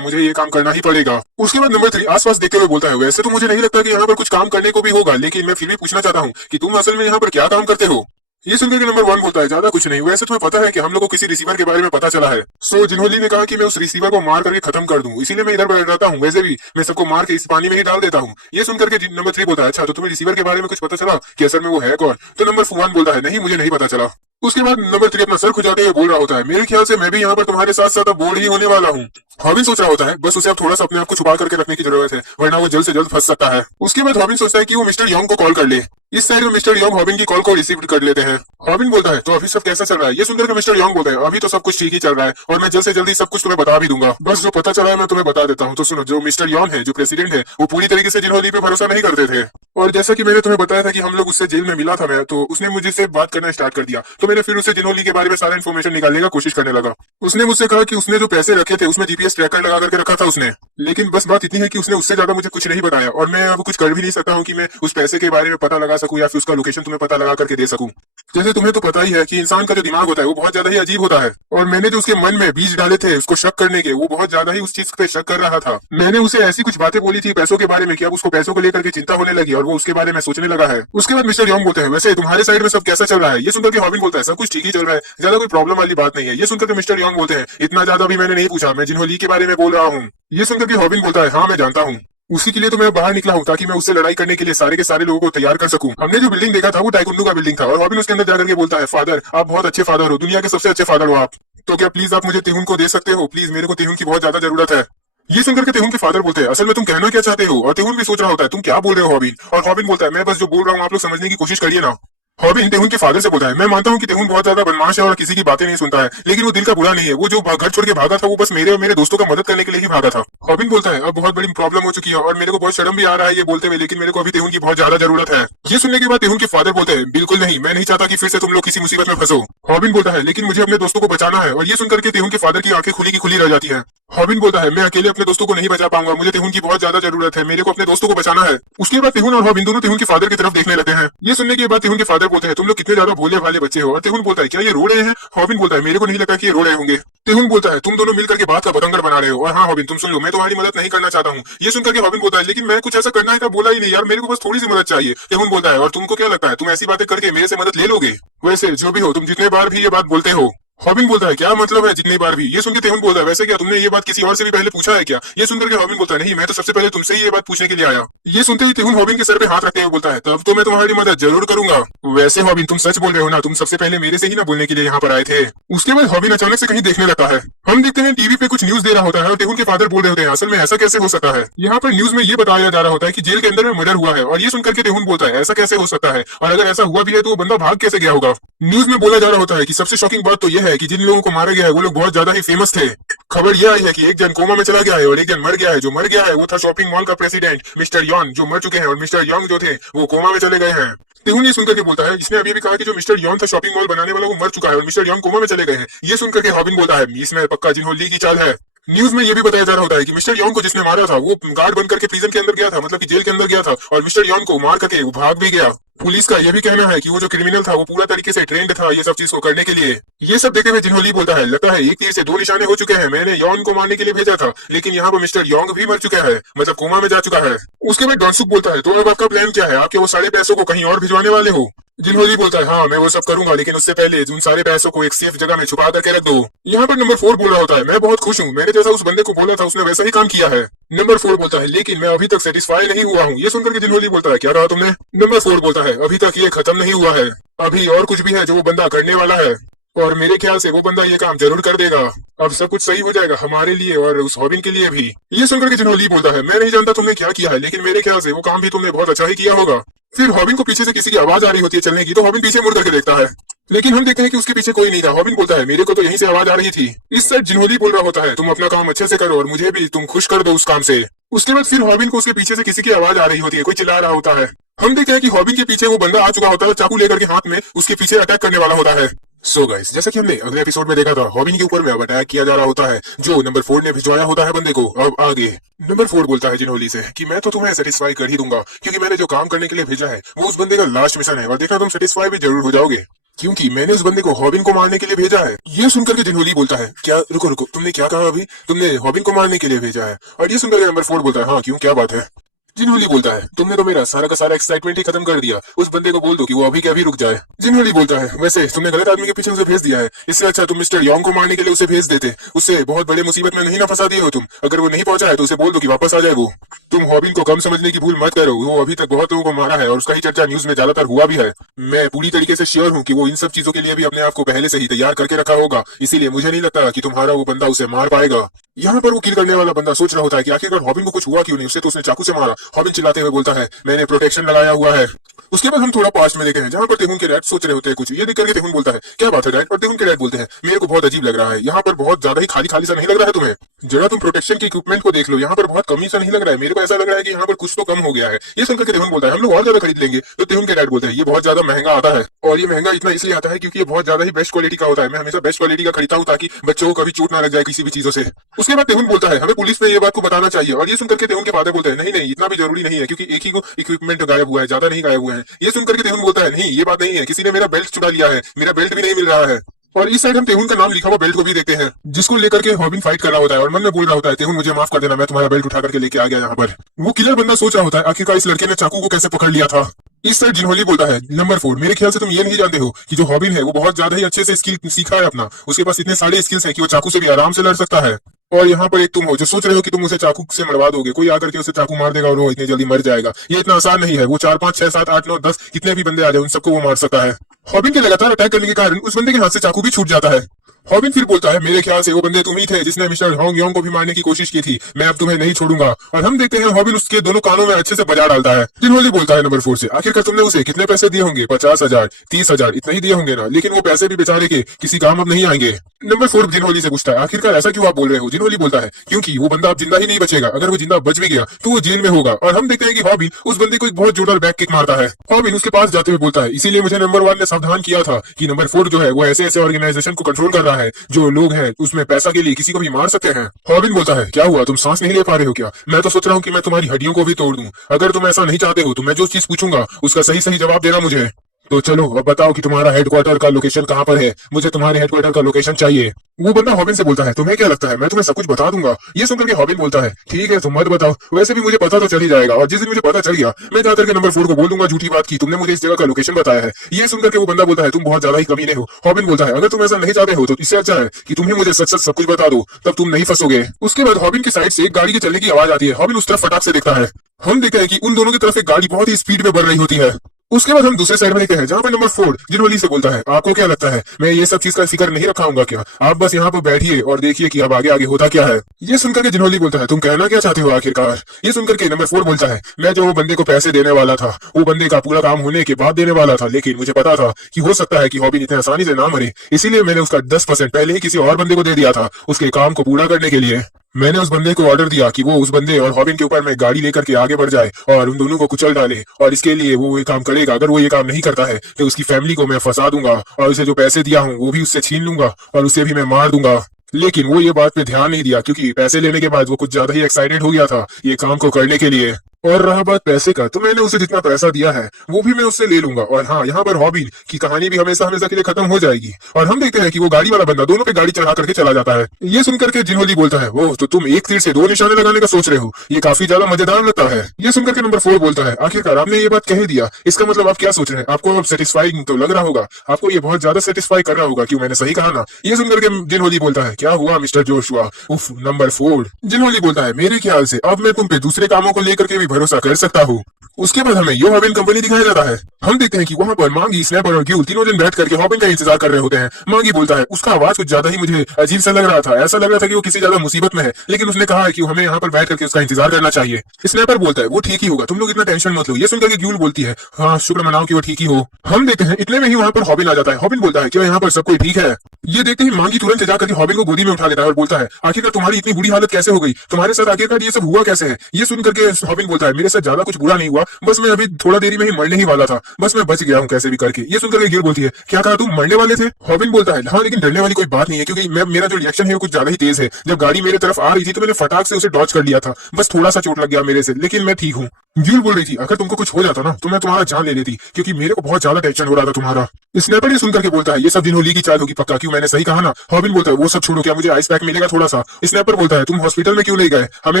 मुझे ये काम करना ही पड़ेगा। उसके बाद नंबर 3 आसपास देखते हुए बोलता है वैसे तो मुझे नहीं लगता कि यहाँ पर कुछ काम करने को भी होगा, लेकिन मैं फिर भी पूछना चाहता हूँ कि तुम असल में यहाँ पर क्या काम करते हो। ये सुनकर के नंबर 1 बोलता है ज्यादा कुछ नहीं, वैसे तुम्हें पता है कि हम लोग को किसी रिसीवर के बारे में पता चला है। सो जिन्होंली ने कहा कि मैं उस रिसीवर को मार करके खत्म कर दूं, इसीलिए मैं इधर बैठ रहता हूँ, वैसे भी मैं सबको मार के इस पानी में ही डाल देता हूँ। ये सुनकर के नंबर 3 बोलता है अच्छा तो तुम्हें रिसीवर के बारे में कुछ पता चला कि असल में वो है कौन। तो नंबर 1 बोलता है नहीं मुझे नहीं पता चला। उसके बाद नंबर 3 अपना सर खुजाते हुए बोल रहा होता है मेरे ख्याल से मैं भी यहाँ पर तुम्हारे साथ साथ अब बोर्ड ही होने वाला हूँ। हॉबिन सोच रहा होता है बस उसे अब थोड़ा सा अपने आप को छुपा करके रखने की जरूरत है, वरना वो जल्द से जल्द फंस सकता है। उसके बाद हॉबिन सोचता है कि वो मिस्टर यंग को कॉल कर ले। इस साइड में मिस्टर यंग हॉबिन की कॉल को रिसीव कर लेते हैं। हॉबिन बोलता है तो अभी सब कैसा चल रहा है? ये सुनकर के मिस्टर यंग बोलता है अभी तो सब कुछ ठीक ही चल रहा है और मैं जल्द से जल्दी सब कुछ तुम्हें बता भी दूंगा। बस जो पता चला है मैं तुम्हें बता देता हूँ। तो सुनो, जो मिस्टर यॉन है, जो प्रेसिडेंट है, वो पूरी तरीके से जिन्होंने पे भरोसा नहीं करते थे। और जैसा कि मैंने तुम्हें बताया था कि हम लोग उससे जेल में मिला था मैं, तो उसने मुझसे बात करना स्टार्ट कर दिया। तो मैंने फिर उसे जिनोली के बारे में सारा इन्फॉर्मेशन निकालने का कोशिश करने लगा। उसने मुझसे कहा कि उसने जो पैसे रखे थे उसमें जीपीएस ट्रैकर लगा करके रखा था उसने। लेकिन बस बात इतनी है कि उसने उससे ज्यादा मुझे कुछ नहीं बताया और मैं अब कुछ कर भी नहीं सकता हूँ कि मैं उस पैसे के बारे में पता लगा सकूं या फिर उसका लोकेशन तुम्हें पता लगा करके दे सकूं। जैसे तुम्हें तो पता ही है कि इंसान का जो दिमाग होता है वो बहुत ज्यादा ही अजीब होता है, और मैंने जो उसके मन में बीज डाले थे उसको शक करने के, वो बहुत ज्यादा ही उस चीज पे शक कर रहा था। मैंने उसे ऐसी कुछ बातें बोली थी पैसों के बारे में कि अब उसको पैसों को लेकर के चिंता होने लगी और वो उसके बारे में सोचने लगा है। उसके बाद मिस्टर यॉन्ग बोलते हैं वैसे तुम्हारे साइड में सब कैसा चल रहा है? ये सुनकर के हॉबिन बोलता है सब कुछ ठीक ही चल रहा है, ज्यादा कोई प्रॉब्लम वाली बात नहीं है। ये सुनकर के मिस्टर यॉन्ग बोलते हैं इतना ज्यादा भी मैंने नहीं पूछा, मैं जिन्होंली के बारे में बोल रहा हूँ। ये सुनकर के हॉबिन बोलता है हाँ मैं जानता हूँ, उसी के लिए तो मैं बाहर निकला हूँ ताकि मैं उससे लड़ाई करने के लिए सारे के सारे लोगों को तैयार कर सकूं। हमने जो बिल्डिंग देखा था वो टाइकुंडू का बिल्डिंग था और हॉबिन उसके अंदर जाकर के बोलता है फादर आप बहुत अच्छे फादर हो, दुनिया के सबसे अच्छे फादर हो आप, तो क्या प्लीज आप मुझे तेहुन को दे सकते हो? प्लीज मेरे को तेहुन की बहुत ज्यादा जरूरत है। ये सुनकर के तेहुन के फादर बोलते हैं असल में तुम कहना क्या चाहते हो? और तेहुन भी सोच रहा होता है तुम क्या बोल रहे हो हॉबिन? और हॉबिन बोलता है मैं बस जो बोल रहा हूँ आप लोग समझने की कोशिश करिए ना। हॉबिन तेहुन के फादर से बोलता है मैं मानता हूँ कि तेहुन बहुत ज्यादा बदमाश है और किसी की बातें नहीं सुनता है, लेकिन वो दिल का बुरा नहीं है। वो जो घर छोड़ के भागा था वो बस मेरे और मेरे दोस्तों का मदद करने के लिए ही भागा था। हॉबिन बोलता है अब बहुत बड़ी प्रॉब्लम हो चुकी है और मेरे को बहुत शर्म भी आ रहा है ये बोलते हुए, लेकिन मेरे को अभी तेहुन की बहुत ज्यादा जरूरत है। ये सुनने के बाद तेहुन के फादर बोलते हैं बिल्कुल नहीं, मैं नहीं चाहता कि फिर से तुम लोग किसी मुसीबत में फंसो। हॉबिन बोलता है लेकिन मुझे अपने दोस्तों को बचाना है, और ये सुनकर के तेहुन के फादर की आंखें खुली की खुली रह जाती है। हॉबिन बोलता है मैं अकेले अपने दोस्तों को नहीं बचा पाऊंगा, मुझे तेहुन की बहुत ज्यादा जरूरत है, मेरे को अपने दोस्तों को बचाना है। उसके बाद तेहुन और हॉबिन दोनों तेहुन के फादर की तरफ देखने लगते हैं। ये सुनने के बाद तेहुन के फादर बोलते हैं तुम लोग कितने ज्यादा भोले भाले बच्चे हो। और तेहुन बोलता है क्या ये रो रहे हैं? हॉबिन बोलता है मेरे को नहीं लगता कि ये रो रहे होंगे। तेहुन बोलता है तुम दोनों मिलकर के बात का बतंगड़ बना रहे हो, और हाँ हॉबिन तुम सुन लो मैं तुम्हारी मदद नहीं करना चाहता हूँ। ये सुनकर के हॉबिन बोलता है लेकिन मैं कुछ ऐसा करना है बोला ही नहीं यार, मेरे को बस थोड़ी सी मदद चाहिए। तेहुन बोलता है और तुमको क्या लगता है तुम ऐसी बातें करके मेरे से मदद ले लोगे? वैसे जो भी हो तुम जितने बार भी ये बात बोलते हो। हॉबिन बोलता है क्या मतलब है जितनी बार भी? ये सुनकर तेहुन बोलता है वैसे क्या तुमने ये बात किसी और से भी पहले पूछा है क्या? ये सुनकर के हॉबिन बोलता है नहीं, मैं तो सबसे पहले तुमसे ही ये बात पूछने के लिए आया। ये सुनते ही तेहुन हॉबिन के सर पे हाथ रखते हुए बोलता है तब तो मैं तुम्हारी मदद जरूर करूंगा। वैसे हॉबिन तुम सच बोल रहे हो ना, तुम सबसे पहले मेरे से ही ना बोलने के लिए यहाँ पर आए थे। उसके बाद हॉबिन अचानक से कहीं देखने लगता है। हम देखते हैं टीवी पे कुछ न्यूज दे रहा होता है और तेहुन के फादर बोल रहे होते हैं असल में ऐसा कैसे हो सकता है? यहाँ पर न्यूज में ये बताया जा रहा होता है कि जेल के अंदर में मर्डर हुआ है, और ये सुनकर के तेहुन बोलता है ऐसा कैसे हो सकता है, और अगर ऐसा हुआ भी है तो वो बंदा भाग कैसे गया होगा? न्यूज में बोला जा रहा होता है कि सबसे शॉकिंग बात तो यह है कि जिन लोगों को मारा गया है वो लोग बहुत ज्यादा ही फेमस थे। खबर यह आई है कि एक जन कोमा में चला गया है और एक जन मर गया है। जो मर गया है वो था शॉपिंग मॉल का प्रेसिडेंट मिस्टर यॉन, जो मर चुके हैं, और मिस्टर यॉन्ग जो थे वो कोमा में चले गए हैं। तेहुन ये सुनकर के बोलता है इसने अभी भी कहा कि जो मिस्टर यॉन था शॉपिंग मॉल बनाने वाला वो मर चुका है और मिस्टर यॉन्ग कोमा में चले गए हैं। ये सुनकर के हॉबिन बोलता है इसमें पक्का जिन्होंने की चाल है। न्यूज में ये भी बताया जा रहा होता है कि मिस्टर यॉन्ग को जिसने मारा था वो गार्ड बनकर के प्रिजन के अंदर गया था, मतलब कि जेल के अंदर गया था, और मिस्टर यॉन्ग को मार करके वो भाग भी गया। पुलिस का यह भी कहना है कि वो जो क्रिमिनल था वो पूरा तरीके से ट्रेंड था ये सब चीज को करने के लिए। ये सब देखते हुए जिन्होंने बोलता है लगता है एक तीर से दो निशाने हो चुके हैं, मैंने यॉन को मारने के लिए भेजा था लेकिन यहाँ पर मिस्टर यॉन्ग भी मर चुका है, मतलब कोमा में जा चुका है। उसके बाद डॉनसुक बोलता है तो अब आपका प्लान क्या है? आपके वो सारे पैसों को कहीं और भिजवाने वाले हो? जिन्होंने बोलता है हाँ मैं वो सब करूंगा, लेकिन उससे पहले उन सारे पैसों को एक सेफ जगह में छुपा करके रख दो। यहाँ पर नंबर 4 बोल रहा होता है मैं बहुत खुश हूँ, मैंने जैसा उस बंदे को बोला था उसने वैसा ही काम किया है। नंबर 4 बोलता है लेकिन मैं अभी तक सेटिस्फाई नहीं हुआ हूँ। ये सुनकर के जिन्होंने बोलता है क्या कहा तुमने? नंबर 4 बोलता है अभी तक ये खत्म नहीं हुआ है, अभी और कुछ भी है जो वो बंदा करने वाला है, और मेरे ख्याल से वो बंदा ये काम जरूर कर देगा। अब सब कुछ सही हो जाएगा हमारे लिए और उस हॉबिन के लिए भी। ये सुनकर के जिन्होंने बोलता है मैं नहीं जानता तुमने क्या किया है, लेकिन मेरे ख्याल से वो काम भी तुमने बहुत अच्छा ही किया होगा। फिर हॉबिन को पीछे से किसी की आवाज आ रही होती है चलने की, तो हॉबिन पीछे मुड़ करके देखता है, लेकिन हम देखते हैं कि उसके पीछे कोई नहीं था। हॉबिन बोलता है मेरे को तो यहीं से आवाज आ रही थी। इस साइड जिन्होंने बोल रहा होता है तुम अपना काम अच्छे से करो और मुझे भी तुम खुश कर दो उस काम से। उसके बाद फिर हॉबिन को उसके पीछे से किसी की आवाज आ रही होती है, कोई चिल्ला रहा होता है। हम देखते हैं कि हॉबिन के पीछे वो बंदा आ चुका होता है, चाकू लेकर के हाथ में उसके पीछे अटैक करने वाला होता है। सो गाइस जैसा कि हमने अगले एपिसोड में देखा था हॉबिन के ऊपर में अब अटैक किया जा रहा होता है, जो नंबर 4 ने भिजवाया होता है बंदे को। अब आगे नंबर 4 बोलता है जिन्होली से कि मैं तो तुम्हें सेटिस्फाई कर ही दूंगा, क्योंकि मैंने जो काम करने के लिए भेजा है वो उस बंदे का लास्ट मिशन है, और देखना तुम सेटिस्फाई भी जरूर हो जाओगे, क्योंकि मैंने उस बंदे को हॉबिन को मारने के लिए भेजा है। ये सुनकर के जिन्होली बोलता है क्या? रुको रुको, तुमने क्या कहा अभी? तुमने हॉबिन को मारने के लिए भेजा है? और ये सुनकर के नंबर 4 बोलता है हाँ क्यों, क्या बात है? जिन्होंने बोलता है तुमने तो मेरा सारा का सारा एक्साइटमेंट ही खत्म कर दिया, उस बंदे को बोल दो कि वो अभी के अभी रुक जाए। जिन्होंने बोलता है वैसे तुमने गलत आदमी के पीछे उसे भेज दिया है, इससे अच्छा तुम मिस्टर यॉन्ग को मारने के लिए उसे भेज देते, उससे बहुत बड़े मुसीबत में नहीं ना फंसा दिए हो तुम। अगर वो नहीं पहुंचा है तो उसे बोल दो कि वापस आ जाए वो। तुम हॉबिन को कम समझने की भूल मत करो, वो अभी तक बहुत लोगों को मारा है और उसका ही चर्चा न्यूज में ज्यादातर हुआ भी है। मैं पूरी तरीके से श्योर हूँ कि वो इन सब चीजों के लिए भी अपने आप को पहले से ही तैयार करके रखा होगा, इसीलिए मुझे नहीं लगता कि तुम्हारा वो बंदा उसे मार पाएगा। यहाँ पर वो किल करने वाला बंदा सोच रहा होता है कि आखिरकार हॉबिन को कुछ हुआ क्यों नहीं, उसे तो उसने चाकू से मारा। हॉबिन चिल्लाते हुए बोलता है मैंने प्रोटेक्शन लगाया हुआ है। उसके बाद हम थोड़ा पास्ट में देखे हैं जहाँ पर तेहुन के डैड सोच रहे होते हैं कुछ। ये देख करके तेहुन बोलता है क्या बात है डैड, और तेहुन के डैड बोलते हैं मेरे को बहुत अजीब लग रहा है, यहाँ पर बहुत ज्यादा ही खाली खाली सा नहीं लग रहा है तुम्हें? जरा तुम प्रोटेक्शन के इक्विपमेंट को देख लो, यहाँ पर बहुत कमी सा नहीं लग रहा है, मेरे को ऐसा लग रहा है कि यहाँ पर कुछ तो कम हो गया है। ये सुनकर के तेहुन बोलता है हम लोग और ज्यादा खरीद लेंगे। तो तेहुन के डैड बोलते हैं ये बहुत ज्यादा महंगा आता है, और ये महंगा इतना इसलिए आता है क्योंकि ये बहुत ज्यादा ही बेस्ट क्वालिटी का होता है। मैं हमेशा बेस्ट क्वालिटी का खरीदता हूँ ताकि बच्चों को कभी चोट ना लग जाए किसी भी चीजों से। उसके बाद तेहुन बोलता है हमें पुलिस में ये बात को बताना चाहिए, और ये सुनकर के तेहुन के फादर बोलते हैं नहीं नहीं इतना भी जरूरी नहीं है क्योंकि एक ही को इक्विपमेंट गायब हुआ है, ज्यादा नहीं गायब हुए हैं। ये सुनकर के तेहुन बोलता है नहीं ये बात नहीं है, किसी ने मेरा बेल्ट चुरा लिया है, मेरा बेल्ट भी नहीं मिल रहा है। और इस साइड हम तेहुन का नाम लिखा हुआ बेल्ट को भी देखते हैं जिसको लेकर के हॉबिन फाइट कर रहा होता है और मन में बोल रहा होता है तेहुन मुझे माफ कर देना, मैं तुम्हारा बेल्ट उठा करके लेके आ गया यहाँ पर। वो किलर बंदा सोच रहा होता है आखिरकार इस लड़के ने चाकू को कैसे पकड़ लिया था। इस साइड जिनहोली बोलता है नंबर 4 मेरे ख्याल से तुम ये नहीं जानते हो कि जो हॉबिन है वो बहुत ज्यादा ही अच्छे से स्किल सीखा है अपना, उसके पास इतने सारे स्किल्स हैं कि वो चाकू से भी आराम से लड़ सकता है। और यहाँ पर एक तुम हो जो सोच रहे हो कि तुम उसे चाकू से मरवा दोगे, कोई आकर के उसे चाकू मार देगा और वो इतनी जल्दी मर जाएगा। ये इतना आसान नहीं है, वो 4 5 6 7 8 9 10 कितने भी बंदे आ जाए उन सबको वो मार सकता है। हॉबिन के लगातार अटैक करने के कारण उस बंदे के हाथ से चाकू भी छूट जाता है। हॉबिन फिर बोलता है मेरे ख्याल से वो बंदे तुम ही थे जिसने मिस्टर होंग योंग को भी मारने की कोशिश की थी, मैं अब तुम्हें नहीं छोड़ूंगा। और हम देखते हैं हॉबिन उसके दोनों कानों में अच्छे से बजा डालता है। जिनहोली बोलता है नंबर 4 से आखिरकार तुमने उसे कितने पैसे दिए होंगे? 50,000 30,000 इतने ही दिए होंगे ना, लेकिन वो पैसे भी बेचारे के किसी काम अब नहीं आएंगे। नंबर 4 जिनहोली से पूछता है आखिरकार ऐसा क्यों आप बोल रहे हो? जिनहोली बोलता है क्योंकि वो बंदा अब जिंदा ही नहीं बचेगा, अगर वो जिंदा बच भी गया तो वो जेल में होगा। और हम देखते हैं कि हॉबिन उस बंदे को एक बहुत जोरदार बैक किक मारता है। हॉबिन उसके पास जाते हुए बोलता है इसीलिए मुझे नंबर 1 ने सावधान किया था कि नंबर 4 जो है वो ऐसे ऐसे ऑर्गेनाइजेशन को कंट्रोल कर रहा है जो लोग हैं उसमें पैसा के लिए किसी को भी मार सकते हैं। हॉबिन बोलता है क्या हुआ, तुम सांस नहीं ले पा रहे हो क्या? मैं तो सोच रहा हूँ कि मैं तुम्हारी हड्डियों को भी तोड़ दूं। अगर तुम ऐसा नहीं चाहते हो तो मैं जो चीज पूछूंगा उसका सही सही जवाब देना मुझे। तो चलो अब बताओ कि तुम्हारा हेडक्वार्टर का लोकेशन कहाँ पर है, मुझे तुम्हारे हेडक्वार्टर का लोकेशन चाहिए। वो बंदा हॉबिन से बोलता है तुम्हें क्या लगता है मैं तुम्हें सब कुछ बता दूंगा? ये सुनकर के हॉबिन बोलता है ठीक है तुम मत बताओ, वैसे भी मुझे पता तो चल ही जाएगा, और जिस दिन मुझे पता चल गया मैं जाकर के नंबर 4 को बोल दूंगा झूठी बात की तुमने मुझे इस जगह का लोकेशन बताया है। ये सुनकर के वो बंदा बोलता है तुम बहुत ज्यादा ही कमीने हो। हॉबिन बोलता है अगर तुम ऐसा नहीं चाहते हो तो इससे अच्छा है कि तुम ही मुझे सच सच सब कुछ बता दो, तब तुम नहीं फंसोगे। उसके बाद हॉबिन की साइड से एक गाड़ी के चलने की आवाज आती है। हॉबिन उस तरफ फटाक से देखता है। हम देखते हैं कि उन दोनों की तरफ एक गाड़ी बहुत ही स्पीड में बढ़ रही होती है। उसके बाद हम दूसरे साइड में देखते हैं जहाँ पर नंबर 4 जिनहोली से बोलता है आपको क्या लगता है मैं ये सब चीज का फिक्र नहीं रखाऊंगा क्या? आप बस यहाँ पर बैठिए और देखिए कि अब आगे आगे होता क्या है। ये सुनकर के जिनहोली बोलता है तुम कहना क्या चाहते हो आखिरकार? ये सुनकर के नंबर 4 बोलता है मैं जो वो बंदे को पैसे देने वाला था वो बंदे का पूरा काम होने के बाद देने वाला था, लेकिन मुझे पता था कि हो सकता है कि हॉबिन इतने आसानी से ना मरे, इसीलिए मैंने उसका 10% पहले ही किसी और बंदे को दे दिया था उसके काम को पूरा करने के लिए। मैंने उस बंदे को ऑर्डर दिया कि वो उस बंदे और हॉबिन के ऊपर में गाड़ी लेकर के आगे बढ़ जाए और उन दोनों को कुचल डाले, और इसके लिए वो ये काम करेगा। अगर वो ये काम नहीं करता है तो उसकी फैमिली को मैं फंसा दूंगा और उसे जो पैसे दिया हूँ वो भी उससे छीन लूंगा और उसे भी मैं मार दूंगा। लेकिन वो ये बात पे ध्यान नहीं दिया क्योंकि पैसे लेने के बाद वो कुछ ज्यादा ही एक्साइटेड हो गया था ये काम को करने के लिए। और रहा बात पैसे का, तो मैंने उसे जितना पैसा दिया है वो भी मैं उससे ले लूंगा। और हाँ, यहाँ पर हॉबिन की कहानी भी हमेशा हमेशा के लिए खत्म हो जाएगी। और हम देखते हैं कि वो गाड़ी वाला बंदा दोनों पे गाड़ी चढ़ा करके चला जाता है। ये सुनकर के जिनहोली बोलता है वो तो तुम एक तीर से 2 निशाने लगाने का सोच रहे हो, ये काफी ज्यादा मजेदार लगता है। ये सुनकर के नंबर 4 बोलता है आखिरकार आपने ये बात कह ही दिया, इसका मतलब आप क्या सोच रहे हैं? आपको अब सेटिस्फाइंग तो लग रहा होगा, आपको ये बहुत ज्यादा सेटिस्फाई कर रहा होगा, क्यों मैंने सही कहा ना? ये सुनकर के जिनहोली बोलता है क्या हुआ मिस्टर जोशुआ? उफ नंबर 4। जिनहोली बोलता है मेरे ख्याल से अब मैं तुम पे दूसरे कामों को लेकर के भी भरोसा कर सकता हूँ। उसके बाद हमें यो हॉबिन कंपनी दिखाया जाता है। हम देखते हैं कि वहाँ पर मांगी, स्नैपर और ग्यूल तीनों जन बैठ करके हॉबिन का इंतजार कर रहे होते हैं। मांगी बोलता है उसका आवाज कुछ ज्यादा ही मुझे अजीब सा लग रहा था, ऐसा लग रहा था कि वो किसी ज्यादा मुसीबत में है, लेकिन उसने कहा है कि हमें यहाँ पर बैठ करके उसका इंतजार करना चाहिए। स्नैपर बोलता है वो ठीक ही होगा, तुम लोग इतना टेंशन मत लो। ये सुनकर के ग्यूल बोलती है हाँ शुक्र मनाओ कि वो ठीक ही हो। हम देखते हैं इतने में ही वहाँ पर हॉबिन आ जाता है। हॉबिन बोलता है क्या यहाँ पर सब कोई ठीक है? ये देखते ही मांगी तुरंत जाकर के हॉबिन को गोदी में उठा लेता है और बोलता है आखिरकार तुम्हारी इतनी बुरी हालत कैसे हो गई, तुम्हारे साथ आखिरकार ये सब हुआ कैसे है? ये सुनकर के हॉबिन बोलता है मेरे साथ ज्यादा कुछ बुरा नहीं हुआ, बस मैं अभी थोड़ा देरी में ही मरने ही वाला था, बस मैं बच गया हूँ कैसे भी करके। ये सुनकर के गिल बोलती है क्या कहा तुम मरने वाले थे? हॉबिन बोलता है हाँ लेकिन डरने वाली कोई बात नहीं है, क्योंकि मेरा जो रिएक्शन है वो कुछ ज्यादा ही तेज है। जब गाड़ी मेरे तरफ आ रही थी तो मैंने फटाक से उसे डॉज कर लिया था, बस थोड़ा सा चोट लग गया मेरे से, लेकिन मैं ठीक हूँ। जूल बोल रही थी अगर तुमको कुछ हो जाता ना तो मैं तुम्हारा जान ले लेती, क्योंकि मेरे को बहुत ज्यादा टेंशन हो रहा था तुम्हारा। स्नैपर ये सुनकर के बोलता है ये सब जिन्होंने की चाल होगी पक्का, क्यों मैंने सही कहा ना। हॉबिन बोलता है वो सब छोड़ो, क्या मुझे आइस पैक मिलेगा थोड़ा सा। स्नैपर बोलता है तुम हॉस्पिटल में क्यों ले गए, हमें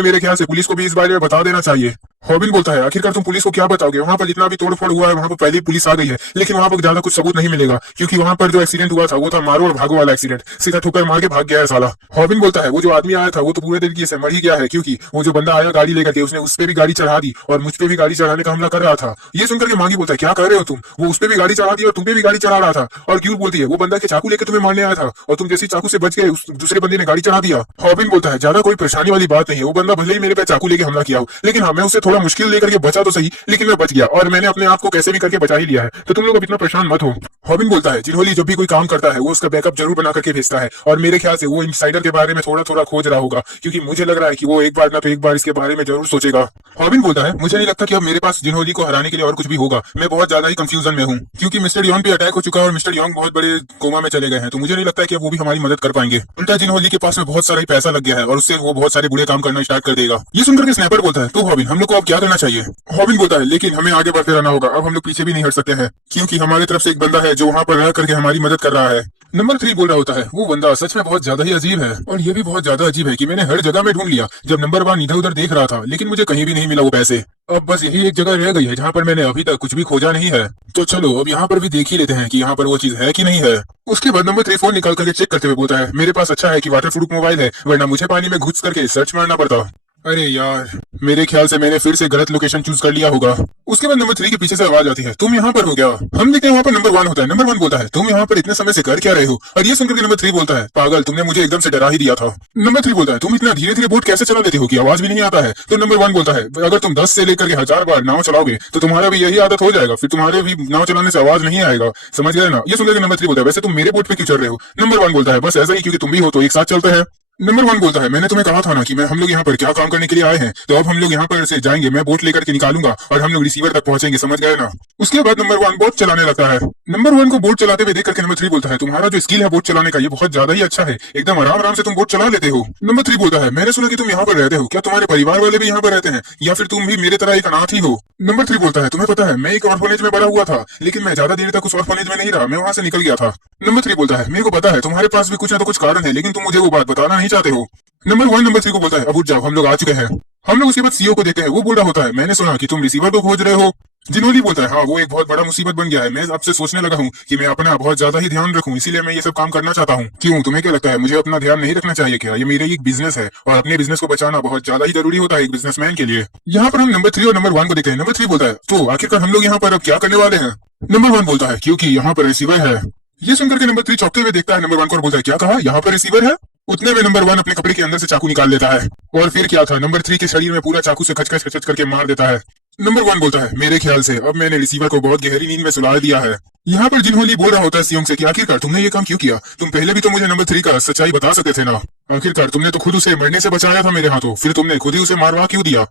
मेरे ख्याल से पुलिस को भी इस बारे में बता देना चाहिए। हॉबिन बोलता है आखिरकार तुम पुलिस को क्या बताओगे, वहां पर जितना भी तोड़फोड़ हुआ है वहां पर पहले ही पुलिस आ गई है, लेकिन वहां पर ज्यादा कुछ सबूत नहीं मिलेगा, क्योंकि वहां पर जो एक्सीडेंट हुआ था वो था मारो और भागो वाला एक्सीडेंट, सीधा ठोकर मार के भाग गया है साला। हॉबिन बोलता है वो जो आदमी आया था वो तो पूरे तरीके से मर ही गया है, क्योंकि वो जो बंदा आया गाड़ी लेकर के उसने उस पे भी गाड़ी चढ़ा दी और मुझ पे भी गाड़ी चढ़ाने का हमला कर रहा था। ये सुनकर के मांगी बोलता है क्या कर रहे हो तुम, वो उस पे भी गाड़ी चढ़ा दी और तुम पे भी गाड़ी चढ़ा रहा था। और क्यों बोलती है वो बंदा के चाकू लेकर तुम्हें मारने आया था और तुम जैसे चाकू से बच गए उस दूसरे बंदे ने गाड़ी चढ़ा दिया। हॉबिन बोलता है ज्यादा कोई परेशानी वाली बात नहीं है, वो बंदा भले ही मेरे पे चाकू लेके हमला किया हो, लेकिन हाँ मैं उससे थोड़ा मुश्किल लेकर के बचा तो सही, लेकिन मैं बच गया और मैंने अपने आप को कैसे भी करके बचा ही लिया है, तो तुम लोग अब इतना परेशान मत हो। हॉबिन बोलता है जिन्होंने जब भी कोई काम करता है वो उसका बैकअप जरूर बना करके भेजता है, और मेरे ख्याल से वो इनसाइडर के बारे में थोड़ा थोड़ा खोज रहा होगा, क्योंकि मुझे लग रहा है कि वो एक बार ना तो एक बार इसके बारे में जरूर सोचेगा। हॉबिन बोलता है मुझे नहीं लगता कि अब मेरे पास जिन्होंने को हराने के लिए और कुछ भी होगा, मैं बहुत ज्यादा ही कंफ्यूजन में हूँ, क्योंकि मिस्टर यॉन्ग पे अटैक हो चुका है और मिस्टर यॉन्ग बहुत बड़े कोमा में चले गए हैं, तो मुझे नहीं लगता है कि वो भी हमारी मदद कर पाएंगे। उल्टा जिन्होंने के पास में बहुत सारा ही पैसा लग गया है और उससे वो बहुत सारे बुरे काम करना स्टार्ट कर देगा। ये सुनकर के स्नैपर बोलता है तो हॉबिन हम लोग को अब क्या करना चाहिए। हॉबिन बोलता है लेकिन हमें आगे बढ़ते रहना होगा, अब हम लोग पीछे भी नहीं हट सकते हैं, क्योंकि हमारी तरफ से एक बंदा है जो वहां पर रह करके हमारी मदद कर रहा है। नंबर 3 बोल रहा होता है वो बंदा सच में बहुत ज्यादा ही अजीब है, और ये भी बहुत ज्यादा अजीब है कि मैंने हर जगह में ढूंढ लिया, जब नंबर 1 इधर उधर देख रहा था लेकिन मुझे कहीं भी नहीं मिला वो पैसे। अब बस यही एक जगह रह गई है जहाँ पर मैंने अभी तक कुछ भी खोजा नहीं है, तो चलो अब यहाँ पर भी देख ही लेते हैं कि यहाँ पर वो चीज है कि नहीं है। उसके बाद नंबर 3 फोन निकाल करके चेक करते हुए बोलता है मेरे पास अच्छा है कि वाटर प्रूफ मोबाइल है, वरना मुझे पानी में घुस करके सर्च मारना पड़ता। अरे यार मेरे ख्याल से मैंने फिर से गलत लोकेशन चूज कर लिया होगा। उसके बाद नंबर 3 के पीछे से आवाज आती है तुम यहाँ पर हो क्या। हम देखते हैं वहाँ पर नंबर 1 होता है। नंबर 1 बोलता है तुम यहाँ पर इतने समय से कर क्या रहे हो, और ये सुनकर के नंबर 3 बोलता है पागल तुमने मुझे एकदम से डरा ही दिया था। नंबर 3 बोलता है तुम इतना धीरे धीरे बोट कैसे चला लेते हो कि आवाज भी नहीं आता है। तो नंबर 1 बोलता है अगर तुम 10 से लेकर के 1000 बार नाव चलाओगे तो तुम्हारा भी यही आदत हो जाएगा, फिर तुम्हारे भी नाव चलाने से आवाज नहीं आएगा, समझ गए ना। ये सुनकर के नंबर 3 बोलता है वैसे तुम मेरे बोट पे क्यों चल रहे हो। नंबर 1 बोलता है बस ऐसा ही, क्योंकि तुम भी हो तो एक साथ चलते हैं। नंबर 1 बोलता है मैंने तुम्हें कहा था ना कि मैं हम लोग यहाँ पर क्या काम करने के लिए आए हैं, तो अब हम लोग यहाँ पर से जाएंगे, मैं बोट लेकर के निकालूंगा और हम लोग रिसीवर तक पहुंचेंगे, समझ गए ना। उसके बाद नंबर 1 बोट चलाने लगता है। नंबर 1 को बोट चलाते हुए देख करके नंबर 3 बोलता है तुम्हारा जो स्किल है बोट चलाने का ये बहुत ज्यादा ही अच्छा है, एकदम आराम आराम से तुम बोट चला लेते हो। नंबर 3 बोलता है मैंने सुना कि तुम यहाँ पर रहते हो, क्या तुम्हारे परिवार वाले भी यहाँ पर रहते हैं या फिर तुम भी मेरे तरह एक अनाथ ही हो। नंबर 3 बोलता है तुम्हें पता है मैं एक ऑर्फनेज में बड़ा हुआ था, लेकिन मैं ज्यादा देर तक उस ऑर्फनेज में नहीं रहा, मैं वहां से निकल गया था। नंबर 3 बोलता है मेरे को पता है तुम्हारे पास भी कुछ ना तो कुछ कारण है, लेकिन तुम मुझे वो बात बताना नहीं चाहते हो। नंबर 1 नंबर 3 को बोलता है अब उठ जाओ हम लोग आ चुके हैं। हम लोग उसके बाद सीईओ को देखते हैं, वो बोल रहा होता है मैंने सुना कि तुम रिसीवर को खोज रहे हो। जिन्होंने बोलता है हाँ वो एक बहुत बड़ा मुसीबत बन गया है, मैं आपसे सोचने लगा हूँ कि मैं अपना बहुत ज्यादा ही ध्यान रखूं, इसीलिए मैं ये सब काम करना चाहता हूँ। क्यों तुम्हें क्या लगता है मुझे अपना ध्यान नहीं रखना चाहिए क्या, ये मेरा एक बिजनेस है और अपने बिजनेस को बचाना बहुत ज्यादा ही जरूरी होता है एक बिजनेसमैन के लिए। यहाँ पर हम नंबर 3 और नंबर 1 को देखते हैं। नंबर 3 बोलता है तो आखिरकार हम लोग यहाँ पर अब क्या करने वाले हैं। नंबर 1 बोलता है क्योंकि यहाँ पर रिसीवर है। ये सुनकर के नंबर 3 चौंकते हुए देखता है नंबर 1 को और बोलता है क्या कहा, यहाँ पर रिसीवर है। उतने में नंबर 1 अपने कपड़े के अंदर से चाकू निकाल लेता है और फिर क्या था नंबर 3 के शरीर में पूरा चाकू से खचखच खचखच करके मार देता है। नंबर 1 बोलता है मेरे ख्याल से अब मैंने रिसीवर को बहुत गहरी नींद में सुला दिया है। यहाँ पर जिन्होंने बोल रहा होता है सीओंग से कि आखिरकार तुमने ये काम क्यों किया, तुम पहले भी तो मुझे नंबर 3 का सच्चाई बता सकते थे ना, आखिरकार तुमने तो खुद उसे मरने से बचाया था मेरे हाथों, फिर तुमने खुद ही उसे मारवा क्यों दिया।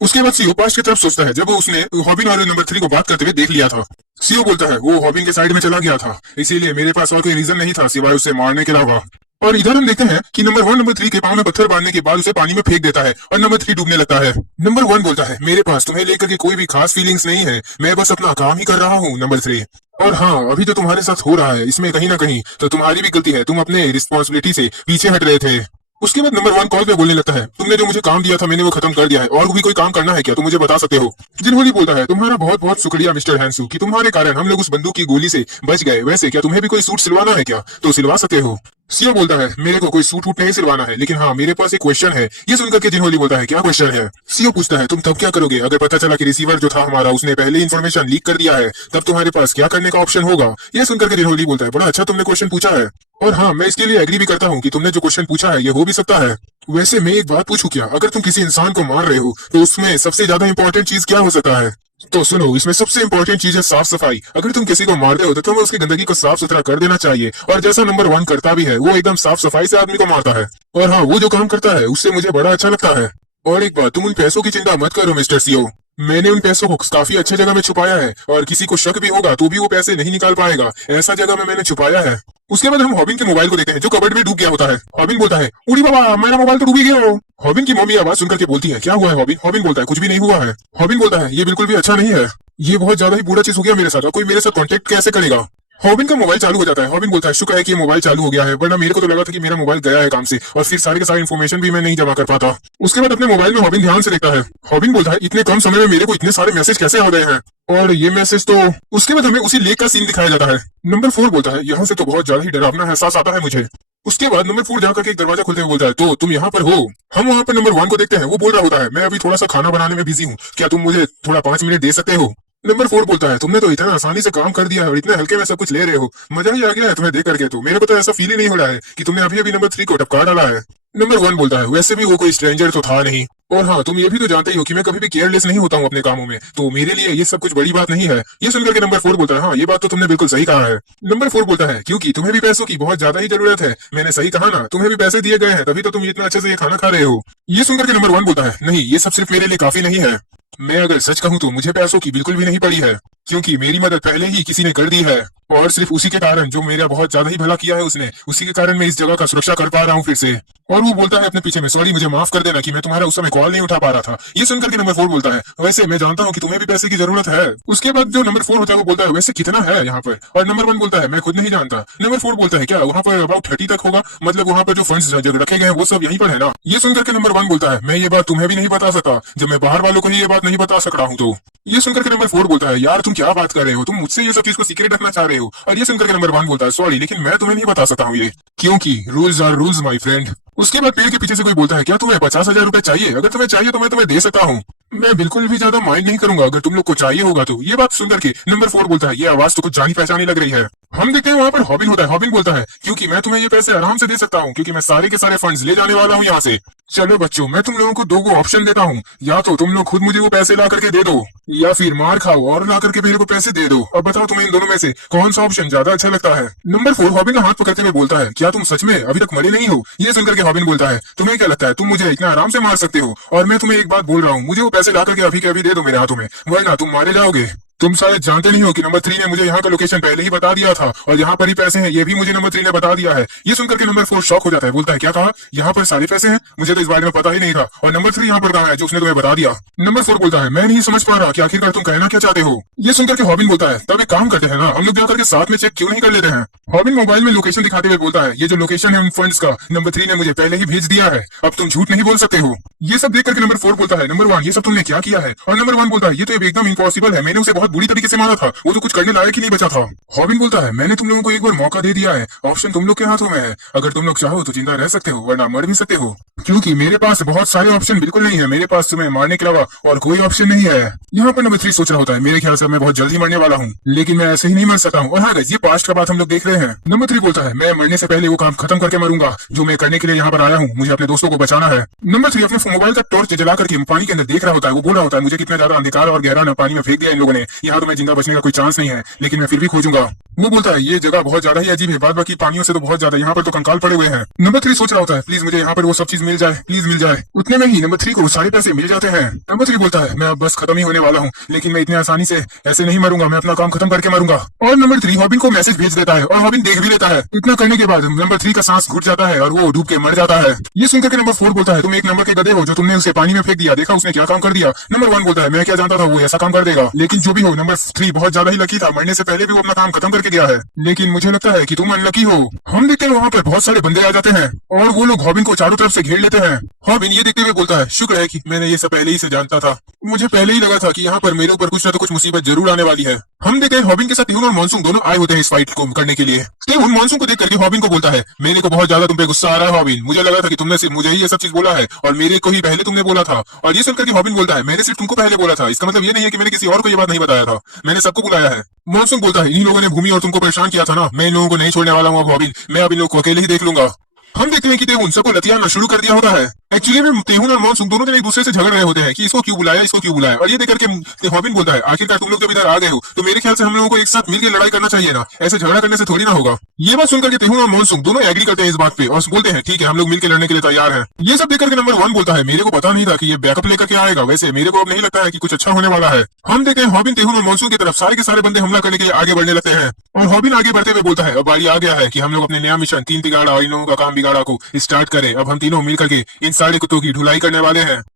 उसके बाद सीओ पास्ट की तरफ सोचता है जब उसने हॉबिन और नंबर 3 को बात करते हुए देख लिया था। सीओ बोलता है वो हॉबिन के साइड में चला गया था, इसीलिए मेरे पास और कोई रीजन नहीं था सिवाय उसे मारने के अलावा। और इधर हम देखते हैं कि नंबर 1 नंबर 3 के पांव में पत्थर बांधने के बाद उसे पानी में फेंक देता है और नंबर 3 डूबने लगता है। नंबर 1 बोलता है मेरे पास तुम्हें लेकर के कोई भी खास फीलिंग्स नहीं है, मैं बस अपना काम ही कर रहा हूँ नंबर 3। और हाँ अभी जो तुम्हारे साथ हो रहा है इसमें कहीं ना कहीं तो तुम्हारी भी गलती है, तुम अपने रिस्पॉन्सिबिलिटी से पीछे हट रहे थे। उसके बाद नंबर 1 कॉल पे बोलने लगता है तुमने जो मुझे काम दिया था मैंने वो खत्म कर दिया है, और भी कोई काम करना है क्या तुम मुझे बता सकते हो। जिन्होंने बोलता है तुम्हारा बहुत बहुत शुक्रिया मिस्टर हैंसू कि तुम्हारे कारण हम लोग उस बंदूक की गोली से बच गए, वैसे क्या तुम्हें भी कोई सूट सिलवाना है क्या, तो सिलवा सकते हो। सीओ बोलता है मेरे को कोई सूट वूट नहीं सिलवाना है, लेकिन हाँ मेरे पास एक क्वेश्चन है। ये सुनकर के जिन्होंने बोलता है क्या क्वेश्चन है। सीओ पूछता है तुम तब क्या करोगे अगर पता चला कि रिसीवर जो था हमारा उसने पहले इन्फॉर्मेशन लीक कर दिया है, तब तुम्हारे पास क्या करने का ऑप्शन होगा। ये सुनकर के जिन्होंने बोलता है बड़ा अच्छा तुमने क्वेश्चन पूछा है, और हाँ मैं इसके लिए एग्री भी करता हूँ कि तुमने जो क्वेश्चन पूछा है ये हो भी सकता है। वैसे मैं एक बात पूछूं क्या, अगर तुम किसी इंसान को मार रहे हो तो उसमें सबसे ज्यादा इंपॉर्टेंट चीज क्या हो सकता है। तो सुनो इसमें सबसे इंपॉर्टेंट चीज है साफ सफाई। अगर तुम किसी को मारते हो तो तुम्हें उसकी गंदगी को साफ सुथरा कर देना चाहिए, और जैसा नंबर 1 करता भी है वो एकदम साफ सफाई से आदमी को मारता है, और हाँ वो जो काम करता है उससे मुझे बड़ा अच्छा लगता है। और एक बात तुम उन पैसों की चिंता मत करो मिस्टर सीओ, मैंने उन पैसों को काफी अच्छे जगह में छुपाया है, और किसी को शक भी होगा तो भी वो पैसे नहीं निकाल पाएगा, ऐसा जगह में मैंने छुपाया है। उसके बाद हम हॉबिन के मोबाइल को देखते हैं जो कबर्ड में डूब गया होता है। हॉबिन बोलता है उड़ी बाबा मेरा मोबाइल तो डूब ही गया हो। हॉबिन की मम्मी आवाज सुनकर के बोलती है क्या हुआ है हॉबिन। हॉबिन बोलता है कुछ भी नहीं हुआ है। हॉबिन बोलता है ये बिल्कुल भी अच्छा नहीं है, ये बहुत ज्यादा ही बुरा चीज हो गया मेरे साथ, और कोई मेरे साथ कांटेक्ट कैसे करेगा। हॉबिन का मोबाइल चालू हो जाता है। हॉबिन बोलता है शुक्र है कि ये मोबाइल चालू हो गया है, वरना मेरे को तो लगा था कि मेरा मोबाइल गया है काम से और फिर सारे के सारे इन्फॉर्मेशन भी मैं नहीं जमा कर पाता। उसके बाद अपने मोबाइल में हॉबिन ध्यान से देखता है। हॉबिन बोलता है इतने कम समय में मेरे को इतने सारे मैसेज कैसे आ गए हैं, और ये मैसेज तो। उसके बाद हमें उसी लेक का सीन दिखाया जाता है। नंबर 4 बोलता है यहाँ से तो बहुत ज्यादा ही डरावना एहसास आता है मुझे। उसके बाद नंबर 4 जाकर के एक दरवाजा खुलते हुए बोलता है तो तुम यहाँ पर हो। हम वहाँ पर नंबर 1 को देखते हैं, वो बोल रहा होता है मैं अभी थोड़ा सा खाना बनाने में बिजी हूँ, क्या तुम मुझे थोड़ा 5 मिनट दे सकते हो। नंबर 4 बोलता है तुमने तो इतना आसानी से काम कर दिया है और इतने हल्के में सब कुछ ले रहे हो, मजा ही आ गया है तुम्हें देख करके, तो मेरे को तो ऐसा फील ही नहीं हो रहा है कि तुमने अभी अभी नंबर 3 को टपका डाला है। नंबर 1 बोलता है वैसे भी वो कोई स्ट्रेंजर तो था नहीं, और हाँ तुम ये भी तो जानते ही हो कि मैं कभी भी केयरलेस नहीं होता हूँ अपने कामों में, तो मेरे लिए ये सब कुछ बड़ी बात नहीं है। ये सुनकर के नंबर 4 बोलता है हाँ ये बात तो तुमने बिल्कुल सही कहा है। नंबर 4 बोलता है क्योंकि तुम्हें भी पैसों की बहुत ज्यादा ही जरूरत है, मैंने सही कहा ना, तुम्हें भी पैसे दिए गए हैं तभी तो तुम इतना अच्छे से ये खाना खा रहे हो। ये सुनकर के नंबर 1 बोलता है नहीं ये सब सिर्फ मेरे लिए काफी नहीं है, मैं अगर सच कहूँ तो मुझे पैसों की बिल्कुल भी नहीं पड़ी है, क्योंकि मेरी मदद पहले ही किसी ने कर दी है, और सिर्फ उसी के कारण जो मेरा बहुत ज्यादा ही भला किया है उसने, उसी के कारण मैं इस जगह का सुरक्षा कर पा रहा हूँ फिर से। और वो बोलता है अपने पीछे में सॉरी मुझे माफ कर देना कि मैं तुम्हारा उस समय कॉल नहीं उठा पा रहा था। ये सुनकर के नंबर 4 बोलता है वैसे मैं जानता हूँ कि तुम्हें भी पैसे की जरूरत है। उसके बाद जो नंबर 4 होता है वो बोलता है वैसे कितना है यहाँ पर, और नंबर 1 बोलता है मैं खुद नहीं जानता। नंबर 4 बोलता है क्या वहाँ पर अबाउट 30 तक होगा, मतलब वहाँ पर जो फंड्स रखे गए हैं वो सब यहीं पर है ना। ये सुनकर के नंबर 1 बोलता है मैं ये बात तुम्हें भी नहीं बता सकता जब मैं बाहर वालों को ही ये बात नहीं बता सक रहा हूँ तो। ये सुनकर के नंबर 4 बोलता है यार तुम क्या बात कर रहे हो, तुम मुझसे ये सब चीज को सीक्रेट रखना चाह रहे हो। और ये सुनकर के नंबर 1 बोलता है सॉरी लेकिन मैं तुम्हें नहीं बता सकता हूँ ये, क्योंकि rules are rules my friend. उसके बाद पेड़ के पीछे से कोई बोलता है क्या तुम्हें 50,000 रुपए चाहिए, अगर तुम्हें चाहिए तो मैं तुम्हें दे सकता हूँ, मैं बिल्कुल भी ज्यादा माइंड नहीं करूंगा अगर तुम लोग को चाहिए होगा तो। ये बात सुनकर के नंबर 4 बोलता है ये आवाज तो कुछ जानी पहचानी लग रही है। हम देखते हैं वहाँ पर हॉबिन होता है। हॉबिन बोलता है क्योंकि मैं तुम्हें ये पैसे आराम से दे सकता हूँ, क्योंकि मैं सारे के सारे फंड्स ले जाने वाला हूँ यहाँ से। चलो बच्चों मैं तुम लोगों को 2 ऑप्शन देता हूँ, या तो तुम लोग खुद मुझे वो पैसे ला करके दे दो, या फिर मार खाओ और ला करके मेरे को पैसे दे दो। अब बताओ तुम्हें इन दोनों में से कौन सा ऑप्शन ज्यादा अच्छा लगता है। नंबर 4 हॉबिन का हाथ पकड़ते हुए बोलता है क्या तुम सच में अभी तक मरे नहीं हो। ये सुनकर के हॉबिन बोलता है तुम्हें क्या लगता है तुम मुझे इतना आराम से मार सकते हो, और मैं तुम्हें एक बात बोल रहा हूँ मुझे वो पैसे ला करके अभी के अभी दे दो मेरे हाथों में, वरना तुम मारे जाओगे। तुम शायद जानते नहीं हो कि नंबर 3 ने मुझे यहाँ का लोकेशन पहले ही बता दिया था, और यहाँ पर ही पैसे हैं ये भी मुझे नंबर 3 ने बता दिया है। ये सुनकर के नंबर 4 शॉक हो जाता है, बोलता है क्या कहा यहाँ पर सारे पैसे हैं, मुझे तो इस बारे में पता ही नहीं था, और नंबर 3 यहाँ पर कहाँ है जो उसने तुम्हें बता दिया। नंबर 4 बोलता है मैं नहीं समझ पा रहा कि आखिरकार तुम कहना क्या चाहते हो। ये सुनकर के हॉबिन बोलता है तब एक काम करते हैं ना हम लोग जाकर के साथ में चेक क्यों नहीं कर लेते हैं। हॉबिन मोबाइल में लोकेशन दिखाते हुए बोलता है ये जो लोकेशन है उन फंड्स का नंबर 3 ने मुझे पहले ही भेज दिया है, अब तुम झूठ नहीं बोल सकते हो। ये सब देख करके नंबर 4 बोलता है नंबर 1 ये सब तुमने क्या किया है, और नंबर 1 बोलता है ये तो एकदम इम्पॉसिबल है, मैंने उसे बहुत बुरी तरीके से मारा था, वो तो कुछ करने लायक ही नहीं बचा था। हॉबिन बोलता है मैंने तुम लोगों को एक बार मौका दे दिया है, ऑप्शन तुम लोग के हाथों में है, अगर तुम लोग चाहो तो जिंदा रह सकते हो वरना मर भी सकते हो, क्योंकि मेरे पास बहुत सारे ऑप्शन बिल्कुल नहीं है, मेरे पास तुम्हें मारने के अलावा और कोई ऑप्शन नहीं है। यहाँ पर नंबर 3 सोच रहा होता है मेरे ख्याल से मैं बहुत जल्दी मरने वाला हूँ, लेकिन मैं ऐसे ही नहीं मर सकता हूँ। और हाँ गाइस ये पास्ट का बात हम लोग देख रहे हैं। नंबर 3 बोलता है मैं मरने से पहले वो काम खत्म करके मरूंगा जो मैं करने के लिए यहाँ पर आया हूँ, मुझे अपने दोस्तों को बचाना है। नंबर 3 अपने मोबाइल का टॉर्च जला करके पानी के अंदर देख रहा होता है, वो बोल रहा होता है मुझे कितना ज्यादा अंधकार और गहरा पानी में फेंक दिया इन लोगों ने, यहाँ तो मैं जिंदा बचने का कोई चांस नहीं है, लेकिन मैं फिर भी खोजूंगा। वो बोलता है ये जगह बहुत ज्यादा ही अजीब है, बाद बाकी पानियों से तो बहुत ज्यादा, यहाँ पर तो कंकाल पड़े हुए हैं। नंबर 3 सोच रहा होता है प्लीज मुझे यहाँ पर वो सब चीज मिल जाए, प्लीज मिल जाए। उतने में ही नंबर 3 को सारे पैसे मिल जाते हैं। नंबर 3 बोलता है मैं अब बस खत्म ही होने वाला हूँ, लेकिन मैं इतनी आसानी से ऐसे नहीं मरूंगा, मैं अपना काम खत्म करके मरूंगा। और नंबर 3 हॉबिन को मैसेज भेज देता है और हॉबिन देख भी लेता है। इतना करने के बाद नंबर 3 का सांस घुट जाता है और वो डूब के मर जाता है। ये सुनकर के नंबर 4 बोलता है तुम एक नंबर के गधे हो जो तुमने उसे पानी में फेंक दिया, देखा उसने क्या काम कर दिया। नंबर 1 बोलता है मैं क्या जानता था वो ऐसा काम कर देगा, लेकिन जो भी हो नंबर 3 बहुत ज्यादा ही लकी था, मरने से पहले भी वो अपना काम खत्म करके गया है, लेकिन मुझे लगता है कि तुम अनलकी हो। हम देखते हैं वहाँ पर बहुत सारे बंदे आ जाते हैं और वो लोग हॉबिन को चारों तरफ से घेर लेते हैं। हॉबिन ये देखते हुए बोलता है शुक्र है कि मैंने ये सब पहले ही से जानता था, मुझे पहले ही लगा था कि यहाँ पर मेरे ऊपर कुछ ना तो कुछ मुसीबत जरूर आने वाली है। हम देखते हैं हॉबिन के साथ टेहुन और मॉनसून दोनों आए होते हैं इस फाइट को करने के लिए। टेहुन मॉनसून को देख करके हॉबिन को बोलता है मेरे को बहुत ज्यादा तुम पे गुस्सा आ रहा है हॉबिन, मुझे लगा था कि तुमने सिर्फ मुझे ही ये सब चीज बोला है और मेरे को ही पहले तुमने बोला था। और ये सुनकर के हॉबिन बोलता है मैंने सिर्फ तुमको पहले बोला था, इसका मतलब ये नहीं है कि मैंने किसी और को ये बात नहीं बताया था, मैंने सबको बुलाया है। मॉनसून बोलता है इन्हीं लोगों ने भूमि और तुमको परेशान किया था ना, मैं इन लोगों को नहीं छोड़ने वाला हूँ अब हॉबिन, मैं अब इन लोगों को अकेले ही देख लूंगा। हम देखते हैं कि टेहुन सबको लतियाना शुरू कर दिया होता है एक्चुअली में तेहुन और मॉन्सून दोनों जन एक दूसरे से झगड़ रहे होते हैं कि इसको क्यों बुलाया, इसको क्यों बुलाया। और ये देख करके हॉबिन बोलता है, आखिरकार तुम लोग जब इधर आ गए हो तो मेरे ख्याल से हम लोगों को एक साथ मिलकर लड़ाई करना चाहिए ना, ऐसे झगड़ा करने से थोड़ी ना होगा। ये बात सुनकर के तेहुन और मॉन्सून दोनों एग्री करते हैं इस बात पे और बोलते हैं ठीक है हम लोग मिलकर लड़ने के लिए तैयार हैं। ये सब देख करके नंबर 1 बोलता है, मेरे को पता नहीं था कि ये बैकअप लेकर के आएगा, वैसे मेरे को अब नहीं लगता है कि कुछ अच्छा होने वाला है। हम देखते हैं हॉबिन तेहुन और मॉन्सून की तरफ सारे के सारे बंदे हमला करने के लिए आगे बढ़ने लगते हैं और हॉबिन आगे बढ़ते हुए बोलता है अब बारी आ गया है कि हम लोग अपने नया मिशन 3 बिगाड़ा और इन लोगों का काम बिगाड़ा को स्टार्ट करें। अब हम तीनों मिल करके इन सारे कुत्तों की ढुलाई करने वाले हैं।